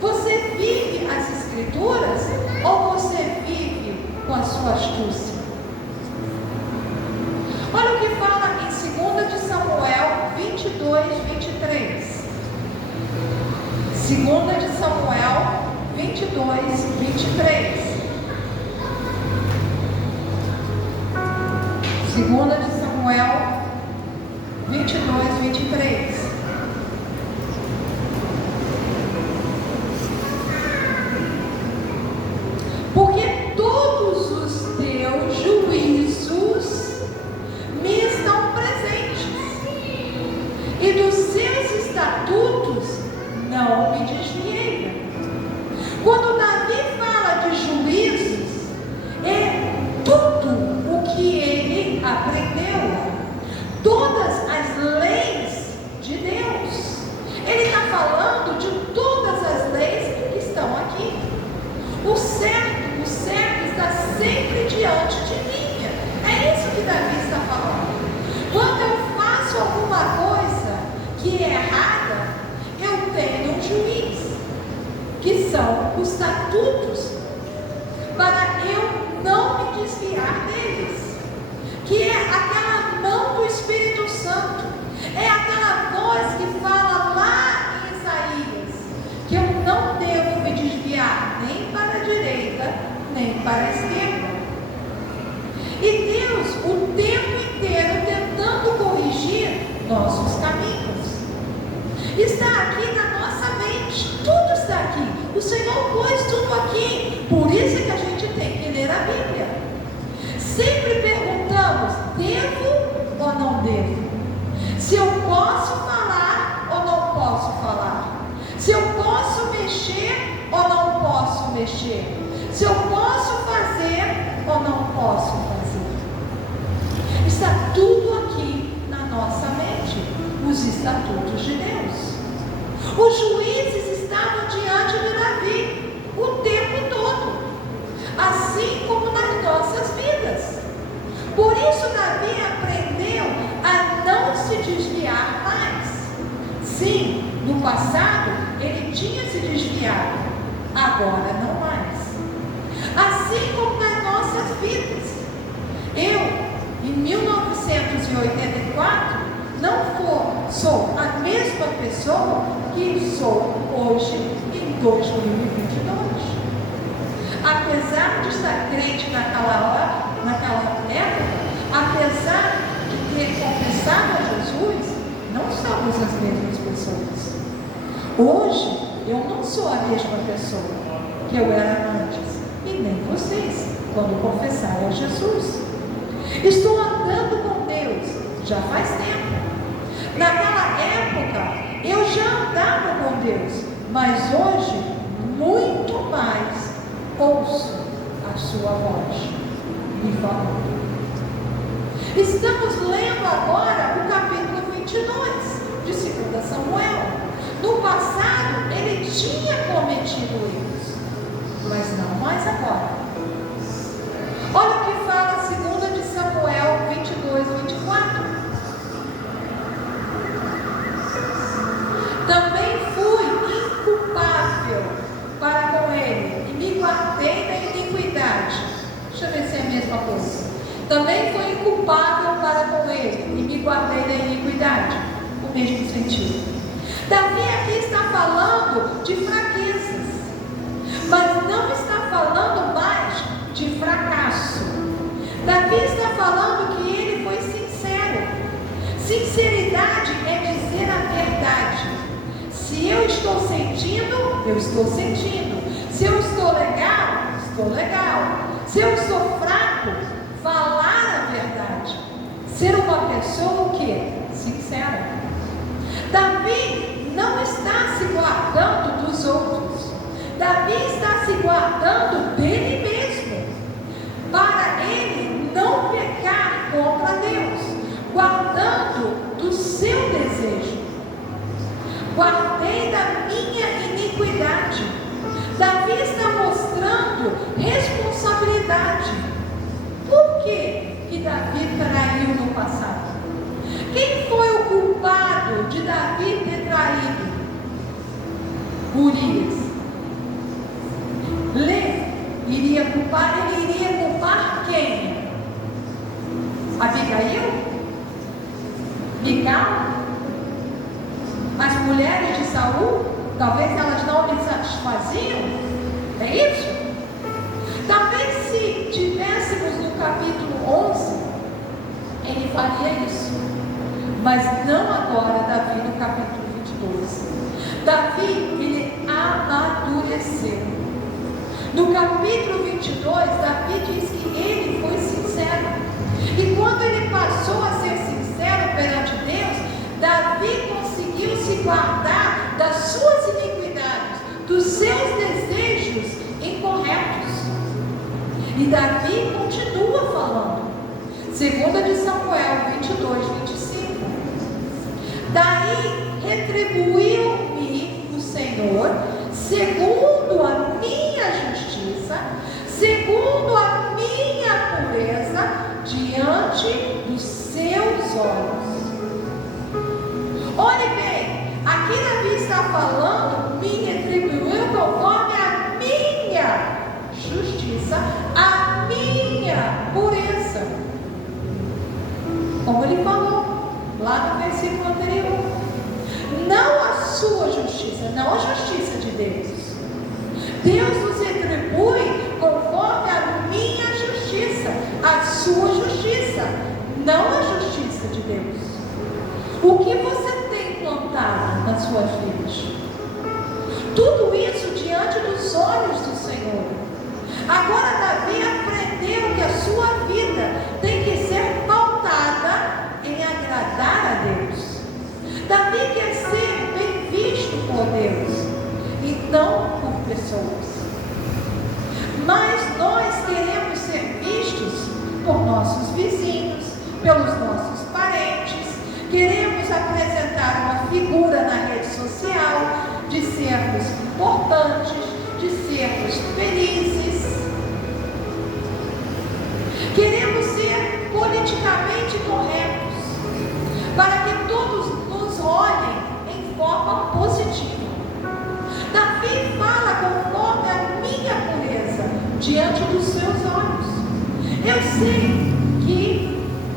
Você vive as Escrituras? Ou você vive com a sua astúcia? Olha o que fala em 2 de Samuel 22, 23. 2 de Samuel 22, 23. 2 de Samuel 22, 23. Porque todos os teus juízos me estão presentes, e dos seus estatutos não me desviei. Quando Davi fala de juízos, é tudo o que ele aprendeu, todas as leis de Deus. Ele está falando de todas as leis que estão aqui. O certo está sempre diante de mim. É isso que Davi está falando. Quando eu faço alguma coisa que é errada, eu tenho um juiz, que são os estatutos, para eu não me desviar deles, que é aquela mão do Espírito Santo, é aquela voz que fala lá em Isaías, que eu não devo me desviar nem para a direita, nem para a esquerda. E Deus, o tempo inteiro, tentando corrigir nossos caminhos. Está aqui na nossa mente, tudo está aqui. O Senhor pôs tudo aqui. Por isso que a gente tem que ler a Bíblia. Sempre perguntamos: devo ou não devo? Se eu posso falar ou não posso falar? Se eu posso mexer ou não posso mexer? Se eu posso fazer ou não posso fazer? Está tudo aqui na nossa mente, os estatutos de Deus. Os juízes estavam diante de Davi o tempo todo, assim como nas nossas vidas. Por isso Davi aprendeu a não se desviar mais. Sim, no passado ele tinha se desviado, agora não mais. Assim como nas nossas vidas. Eu, em 1984, não sou a mesma pessoa que sou hoje em 2022. Apesar de estar crente naquela época, apesar de ter confessado a Jesus, não somos as mesmas pessoas. Hoje, eu não sou a mesma pessoa que eu era antes, e nem vocês, quando confessaram a Jesus. Estou andando com Deus já faz tempo. Naquela época, eu já andava com Deus, mas hoje, muito mais, ouço a sua voz me falando. Estamos lendo agora o capítulo 22 de 2 Samuel. No passado, ele tinha cometido erros, mas não mais agora. Olha o que fala 2 de Samuel 22, 24. Também fui inculpável para com ele e me guardei da iniquidade. Deixa eu ver se é a mesma coisa. Também fui inculpável para com ele e me guardei da iniquidade. O mesmo sentido. Davi aqui está falando de fraquezas, mas não está falando mais de fracasso. Davi está falando que ele foi sincero. Sinceridade é dizer a verdade. Se eu estou sentindo, eu estou sentindo. Se eu estou legal, estou legal. Se eu estou fraco, falar a verdade. Ser uma pessoa o quê? Sincera. Davi não está se guardando dos outros. Davi está se guardando dele mesmo, para ele não pecar contra Deus, guardando do seu desejo. Guardei da minha iniquidade. Davi está mostrando responsabilidade. Por que Davi traiu no passado? Quem foi o culpado de Davi ter traído Urias? Ele iria culpar quem? Abigail? Mical? As mulheres de Saul? Talvez elas não lhe satisfaziam? É isso? Talvez se tivéssemos no capítulo 11, ele faria isso. Mas não agora, Davi, no capítulo 22. Davi, ele amadureceu. No capítulo 22, Davi diz que ele foi sincero. E quando ele passou a ser sincero perante Deus, Davi conseguiu se guardar das suas iniquidades, dos seus desejos incorretos. E Davi continua falando. 2 de Samuel 22, 25. Daí retribuiu-me o Senhor segundo a minha justiça, segundo a minha pureza, diante dos seus olhos. Olhe bem, aqui Davi está falando, me retribuiu conforme a minha justiça, a minha pureza. Como ele falou lá no versículo anterior. Não a sua justiça, não a justiça de Deus. Deus nos retribui conforme a minha justiça, a sua justiça, não a justiça de Deus. O que você tem plantado nas suas vidas? Tudo isso diante dos olhos do Senhor. Agora Davi aprendeu que a sua vida tem que ser pautada em agradar a Deus. Davi quer ser bem visto por Deus e não por pessoas. Mas nós queremos ser vistos por nossos vizinhos, pelos nossos parentes. Queremos apresentar uma figura na rede social de sermos importantes, de sermos felizes. Queremos ser politicamente corretos, para que todos nos olhem em forma positiva. Davi fala conforme a minha pureza diante dos seus olhos. Eu sei que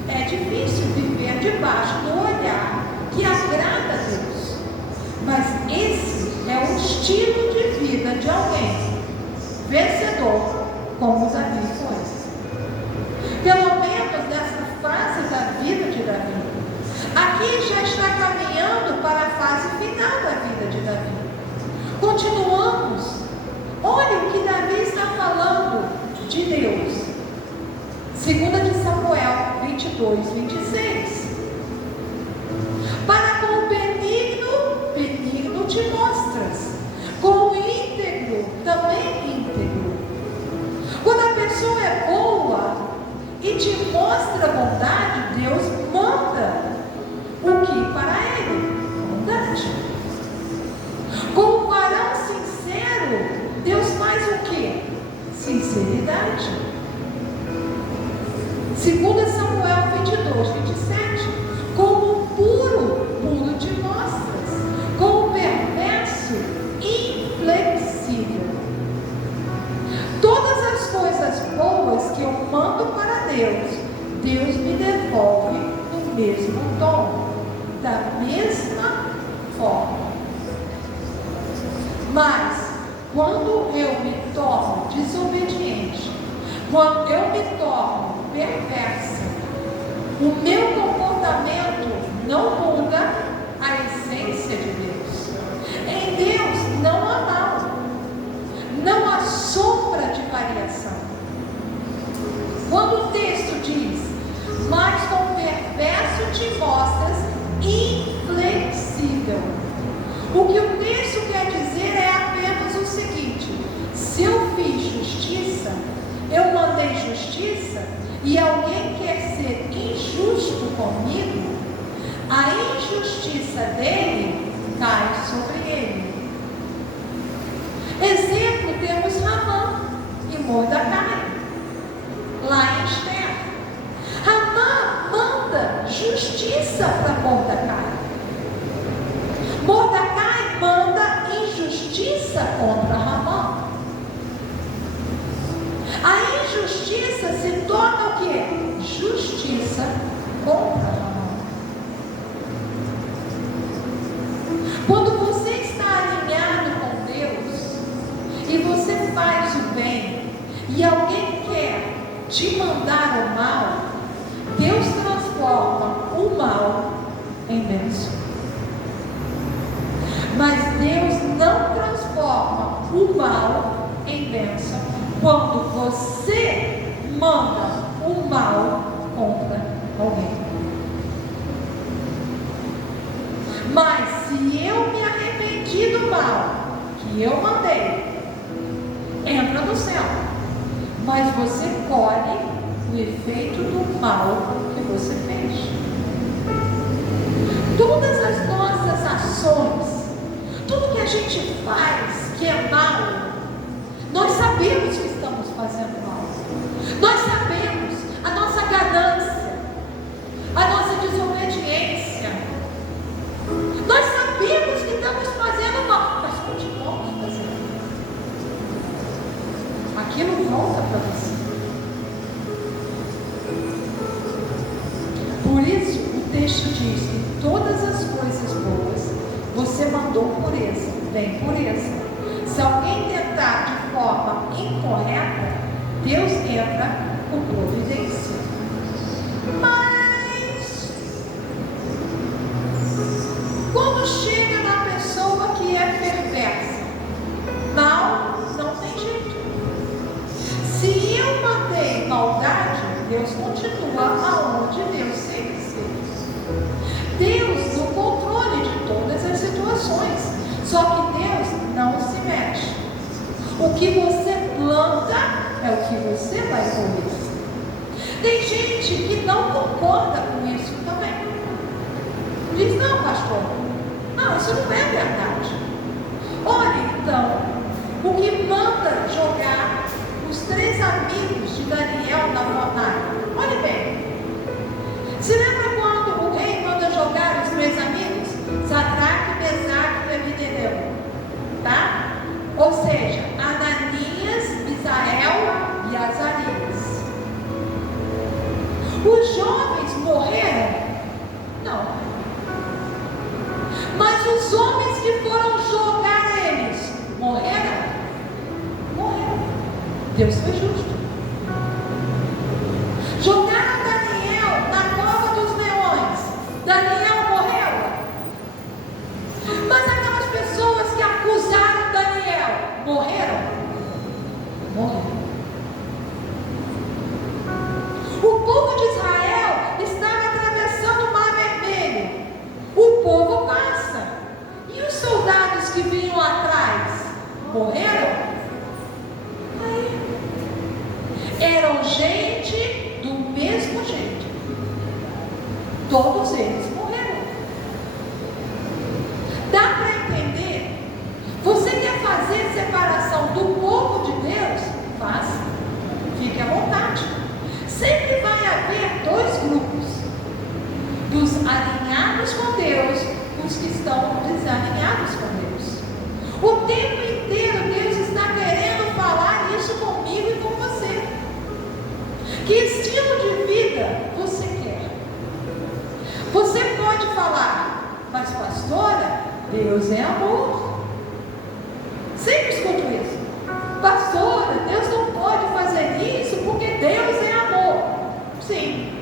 é difícil viver debaixo do olhar que agrada a Deus, mas esse é o estilo de vida de alguém vencedor, como Davi foi. Pelo menos nessa fase da vida de Davi. Aqui já está caminhando para a fase final da vida de Davi. Continuamos. Olha o que Davi está falando de Deus. 2 de Samuel 22, 26. Para com o benigno te mostras, com o íntegro também íntegro. Quando a pessoa é boa e te mostra bondade, Deus manda o que para ele? Bondade. Com o varão sincero, Deus faz o que? Sinceridade. 2 Samuel 22, 27. Como puro te mostras, como perverso, inflexível. Todas as coisas boas que eu mando para Deus, Deus me devolve no mesmo tom, da mesma forma. Mas, quando eu me torno desobediente, quando eu me torno perversa, o meu comportamento não muda a essência de Deus. Em Deus não há mal, não há sombra de variação. Quando o texto diz, mas com perverso te mostras inflexível, o que o texto quer dizer é apenas o seguinte: se eu fiz justiça, eu mandei justiça, e alguém quer ser injusto comigo, a injustiça dele cai sobre ele. Exemplo Mordecai, lá em Esther. Amã manda justiça para Mordecai. Mordecai manda injustiça contra Amã. A injustiça se torna o quê? Justiça contra Amã. Quando você está alinhado com Deus e você faz o bem e alguém quer te mandar o mal, Deus transforma o mal em bênção. Mas Deus não transforma o mal em bênção quando você manda o mal contra alguém. Mas se eu me arrependi do mal que eu mandei, entra no céu. Mas você colhe o efeito do mal que você fez. Todas as nossas ações, tudo que a gente faz que é mal, nós sabemos que estamos fazendo mal. Nós sabemos a nossa ganância, a nossa desobediência. Nós sabemos que estamos fazendo mal, mas continuamos fazendo. Aquilo volta para você. Por isso o texto diz que todas as coisas boas você mandou pureza, vem pureza. Se alguém tentar de forma incorreta, Deus entra com providência. Mas quando chega na pessoa que é perversa, não tem jeito. Se eu mandei maldade, Deus continua aonde Deus sempre esteve. Deus no controle de todas as situações. Só que Deus não se mexe. O que você planta é o que você vai colher. Tem gente que não concorda com isso também. Diz, não, pastor, não, isso não é verdade. Olha, então, o que manda jogar os 3 amigos de Daniel na fornalha? Olhe bem. Se lembra quando o rei manda jogar os 3 amigos? Sadraque, Mesaque e Abednego. Tá? Ou seja, Ananias, Misael e Azarias. Os jovens morreram? Não. Mas os homens que foram jogar eles, morreram? Morreram. Deus foi justo. Jogaram Daniel na cova dos leões. Daniel morreu. Mas aquelas pessoas que acusaram Daniel, morreram? Morreram. O povo de Israel estava atravessando o Mar Vermelho. O povo passa. E os soldados que vinham atrás, morreram? Aí. Eram gente do mesmo jeito. Todos eles morreram. Dá para entender? Você quer fazer separação do povo de Deus? Faça. Fique à vontade. Sempre vai haver 2 grupos: dos alinhados com Deus e os que estão desalinhados com Deus. O tempo inteiro Deus está querendo falar isso comigo e com você. Que estilo de vida você quer? Você pode falar, mas pastora, Deus é amor. Sempre escuto isso. Pastora, Deus não pode fazer isso porque Deus é amor. Sim.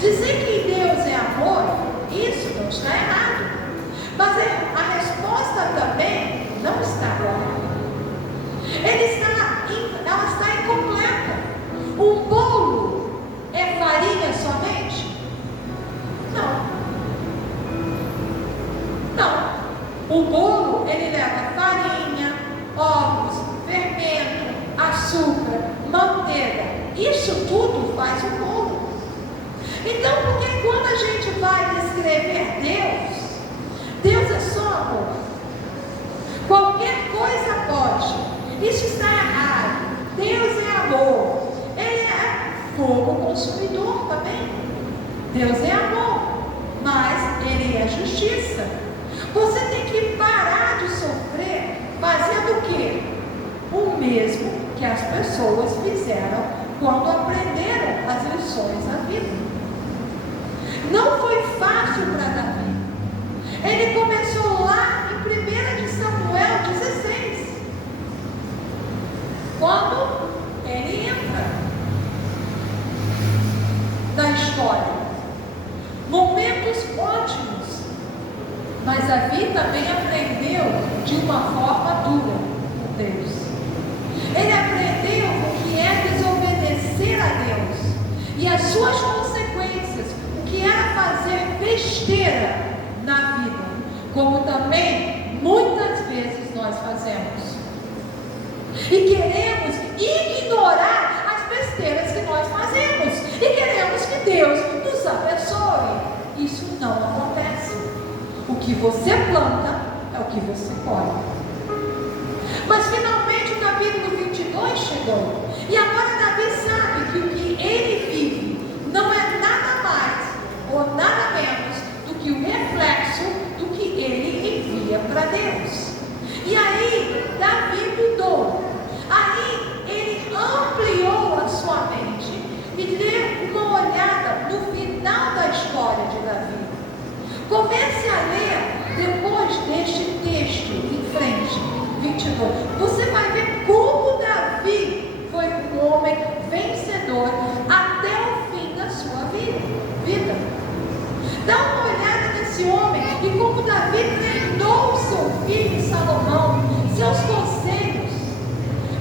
Dizer que Deus é amor, isso não está errado. Mas a resposta também não está errada. Ela está incompleta. Um bolo é farinha somente? Não. Não. O bolo, ele leva farinha, ovos, fermento, açúcar, manteiga. Isso tudo faz o bolo. Então, porque quando a gente vai descrever Deus, Deus é só amor. Qualquer coisa pode. Isso está errado. Deus Deus é amor. Ele é fogo consumidor também. Deus é amor, mas Ele é justiça. Você tem que parar de sofrer fazendo o quê? O mesmo que as pessoas fizeram quando aprenderam as lições da vida. Não foi fácil para Davi. Ele começou lá em 1 de Samuel 16, quando ele entra na história. Momentos ótimos, mas Davi também aprendeu de uma forma dura com Deus. Ele aprendeu o que é desobedecer a Deus e as suas consequências, o que era fazer besteira na vida, como também muitas vezes nós fazemos. E queremos ignorar as besteiras que nós fazemos e queremos que Deus nos abençoe. Isso não acontece. O que você planta é o que você colhe. Mas finalmente o capítulo 22 chegou. E agora Davi sabe que o que ele vive não é nada mais ou nada menos do que o reflexo do que ele envia para Deus. E aí Davi mudou. Aí ele ampliou a sua mente e deu uma olhada no final da história de Davi. Comece a ler depois deste texto em frente, 22. Você vai ver como Davi foi um homem vencedor até o fim da sua vida. Dá uma olhada nesse homem e como Davi treinou seu filho Salomão, seus conselhos.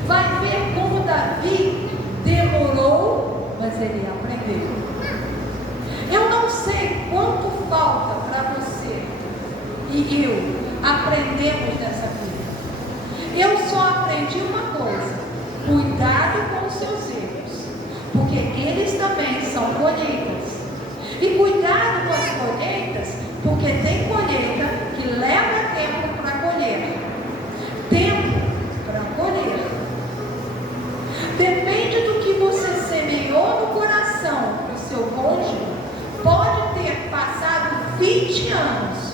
Vai ver como Davi demorou, mas ele aprendeu. Eu não sei quanto falta para você e eu aprendermos nessa vida. Eu só aprendi uma coisa: cuidado com os seus erros, porque eles também são colheitas. E cuidado com as colheitas, porque tem colheita que leva tempo para colher. Tempo para colher. Depende do que você semeou no coração do seu cônjuge. Pode ter passado 20 anos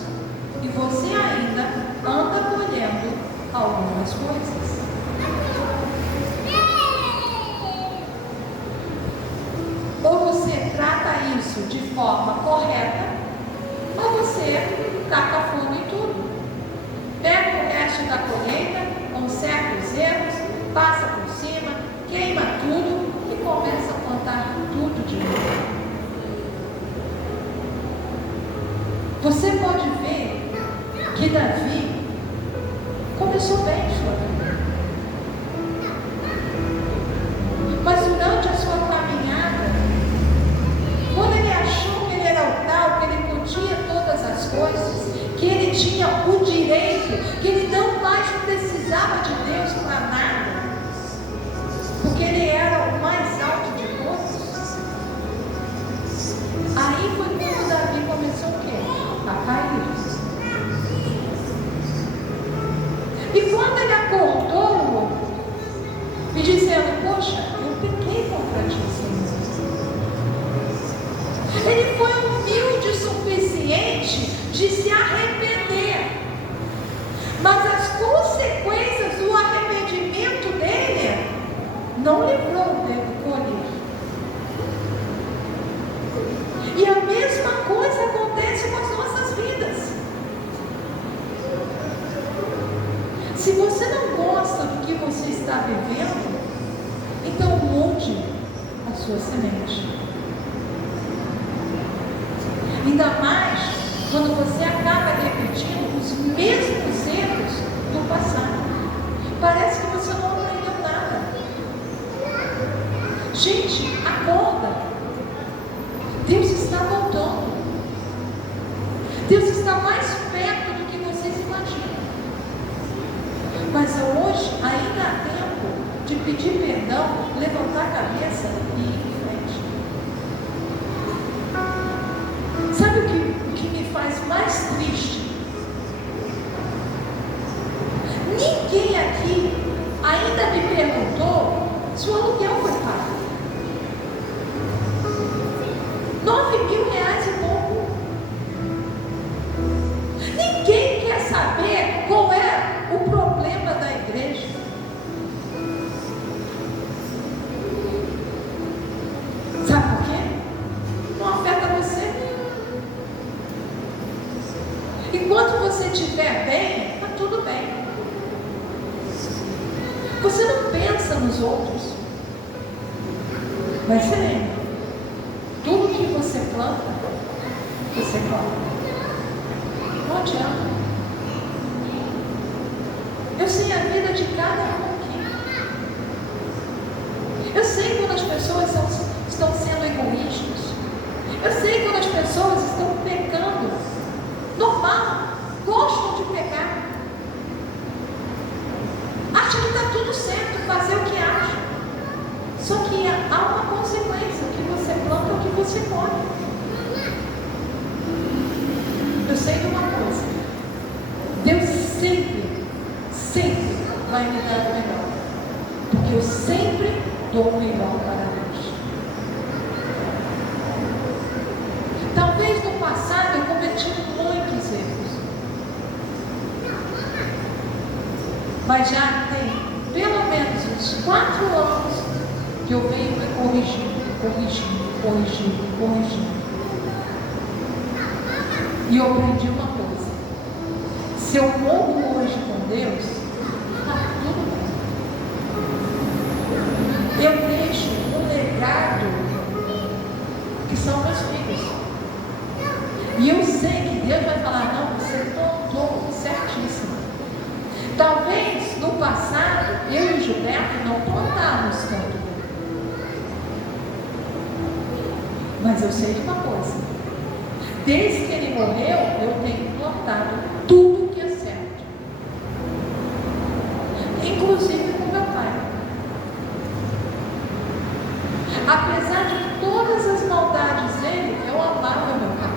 e você ainda anda colhendo algumas coisas. Ou você trata isso de forma correta, ou você taca fundo em tudo. Pega o resto da colheita, conserta os erros, passa por cima, queima tudo e começa a plantar tudo de novo. Você pode ver que Davi começou bem sua vida, mas durante a sua caminhada, quando ele achou que ele era o tal, que ele podia todas as coisas, que ele tinha o direito, que ele não mais precisava de Deus para nada, porque ele era o mais alto de todos, aí foi quando Davi começou o quê? A cair. E quando ele acordou e dizendo: poxa, eu pequei contra ti, Senhor. Ele foi humilde o suficiente de se arrepender. Mas as consequências do arrependimento dele não livrou dele de colher. E a mesma coisa acontece com as nossas vidas. Se você não gosta do que você está vivendo, então mude a sua semente. Ainda mais quando você acaba repetindo os mesmos erros do passado. Parece que você não aprendeu nada. Gente, acorda. Deus está voltando. Deus está mais perto do que vocês imaginam. Mas hoje ainda há tempo de pedir perdão, levantar a cabeça e ir em frente. Sabe o que me faz mais triste? Ninguém aqui ainda me perguntou Se o aluguel foi pago. R$9.000 e pouco. Ninguém quer saber qual é o problema da igreja. Sabe por quê? Não afeta você. Enquanto você estiver bem, está tudo bem. Você não pensa nos outros. Mas você lembra, tudo que você planta, você colhe. Não adianta. Eu sei a vida de cada um aqui. Eu sei quando as pessoas estão sendo egoístas. Eu sei quando as pessoas estão pecando. Normal, gostam de pecar. Acham que está tudo certo, fazer o que acha. Só que há uma consequência: o que você planta, o que você colhe. Eu sei de uma coisa: Deus sempre vai me dar o melhor, porque eu sempre dou o melhor para Deus. Talvez no passado eu cometi muitos erros, mas já tem pelo menos uns 4 anos que eu venho me corrigindo. E eu aprendi uma coisa: se eu morro hoje com Deus, está tudo bem. Eu deixo um legado que são meus filhos. E eu sei que Deus vai falar: não, você plantou certíssimo. Talvez no passado eu e o Gilberto não plantávamos tanto bem. Mas eu sei de uma coisa: desde que ele morreu, eu tenho plantado tudo que é certo. Inclusive com meu pai. Apesar de todas as maldades dele, eu amava meu pai.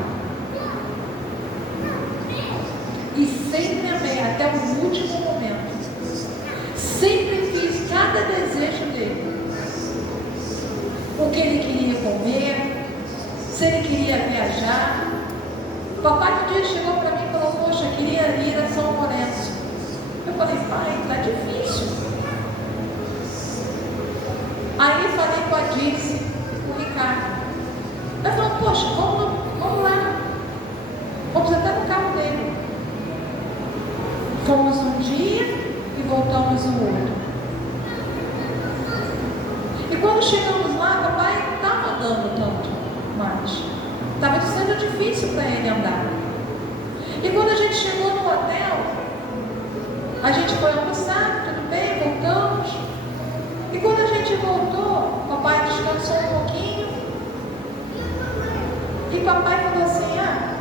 E sempre amei até o último momento. Sempre fiz cada desejo dele. O que ele queria comer, se ele queria viajar. O papai um dia chegou para mim e falou: poxa, queria ir a São Lourenço. Eu falei: pai, está difícil. Aí falei com a Dirce, com o Ricardo. Ela falou: poxa, vamos lá. Vamos até no carro dele. Fomos um dia e voltamos o outro. E quando chegamos lá, papai não estava andando tanto mais. Estava sendo difícil para ele andar. E quando a gente chegou no hotel, a gente foi almoçar, tudo bem, voltamos. E quando a gente voltou, papai descansou um pouquinho. E papai falou assim: Ana,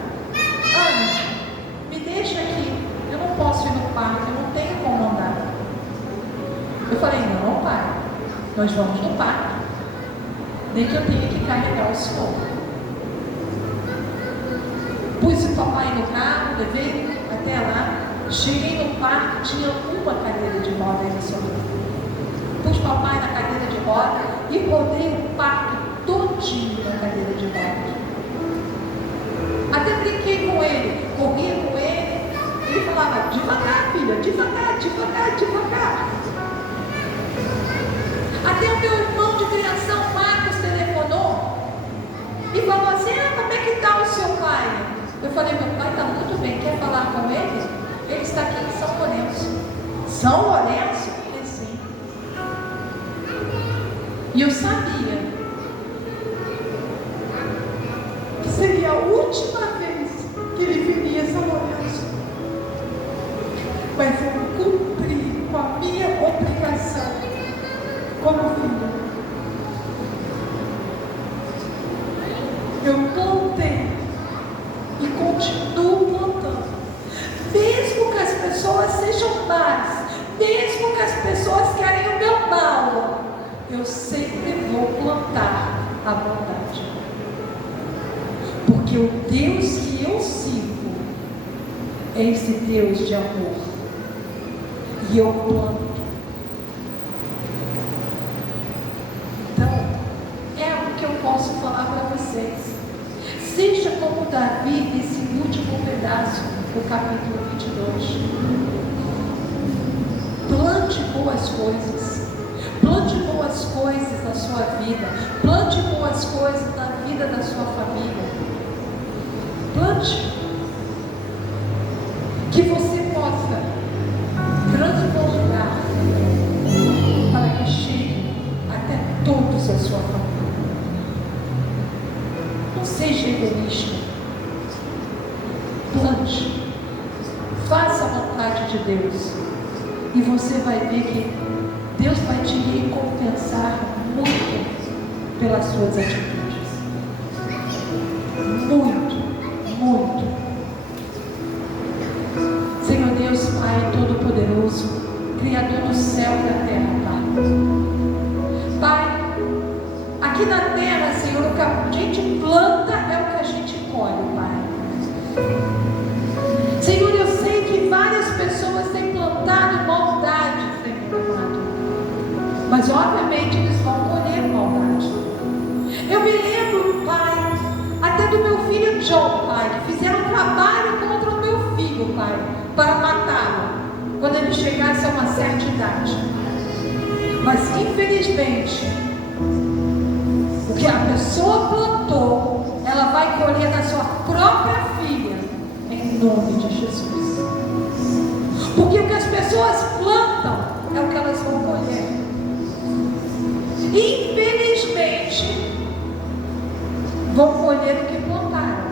me deixa aqui. Eu não posso ir no parque, eu não tenho como andar. Eu falei: não, pai, nós vamos no parque. Nem que eu tenha que carregar o senhor. Pus o papai no carro, levei até lá. Cheguei no parque, tinha uma cadeira de roda aí só. Pus o papai na cadeira de roda e rodei o parque todinho na cadeira de roda. Até brinquei com ele, corria com ele. Ele falava: devagar, filha, devagar, devagar, devagar. Até o meu irmão de criação, Marcos, telefonou e falou assim: como é que está o seu pai? Eu falei: meu pai está muito bem, quer falar com ele? Ele está aqui em São Lourenço. São Lourenço? Ele sim. E eu sabia que seria a última vez que ele viria a São Lourenço. Mas eu cumpri com a minha obrigação como filho. Eu plantei e continuo plantando. Mesmo que as pessoas sejam más, mesmo que as pessoas querem o meu mal, eu sempre vou plantar a bondade. Porque o Deus que eu sirvo é esse Deus de amor. E eu planto. posso falar para vocês. Seja como Davi, nesse último pedaço do capítulo 22. Plante boas coisas. Plante boas coisas na sua vida. Plante boas coisas na vida da sua família. Plante. Que você possa transbordar para que chegue até todos a sua família. Não seja egoísta. Plante. Faça a vontade de Deus. E você vai ver que Deus vai te recompensar muito pelas suas atitudes. Muito, muito. Senhor Deus, Pai Todo-Poderoso, Criador do céu e da terra, Pai. Pai, aqui na terra, Senhor, o que a gente planta é o que a gente colhe, Pai. Senhor, eu sei que várias pessoas têm plantado maldade, Senhor amado. Mas obviamente eles vão colher maldade. Eu me lembro, Pai, até do meu filho John, Pai, que fizeram um trabalho contra o meu filho, Pai, para matá-lo quando ele chegasse a uma certa idade. Mas infelizmente, o que a pessoa plantou, ela vai colher na sua própria filha, em nome de Jesus. Porque o que as pessoas plantam é o que elas vão colher. Infelizmente, vão colher o que plantaram.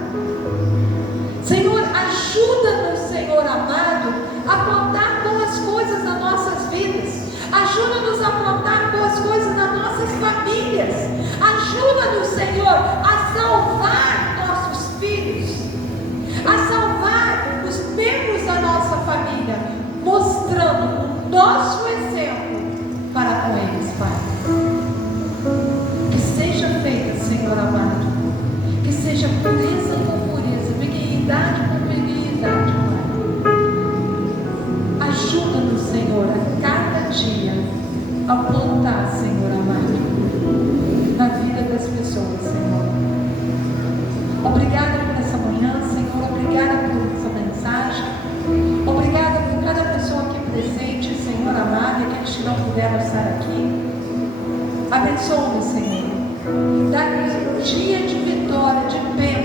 Senhor, ajuda-nos, Senhor amado, a plantar boas coisas nas nossas vidas. Ajuda-nos a plantar boas coisas nas nossas famílias. Ajuda-nos, Senhor, a salvar nossos filhos, a salvar os membros da nossa família, mostrando o nosso exemplo para com eles, Pai. Que seja feita, Senhor amado, que seja pureza com pureza, benignidade com benignidade, Pai. Ajuda-nos, Senhor, a cada dia a plantar, Senhor amado, na vida das pessoas, Senhor. Obrigada por essa manhã, Senhor. Obrigada por essa mensagem. Obrigada por cada pessoa aqui presente, Senhor amado, e aqueles que não puderam estar aqui. Abençoa-nos, Senhor. Dá-nos um dia de vitória, de bênção.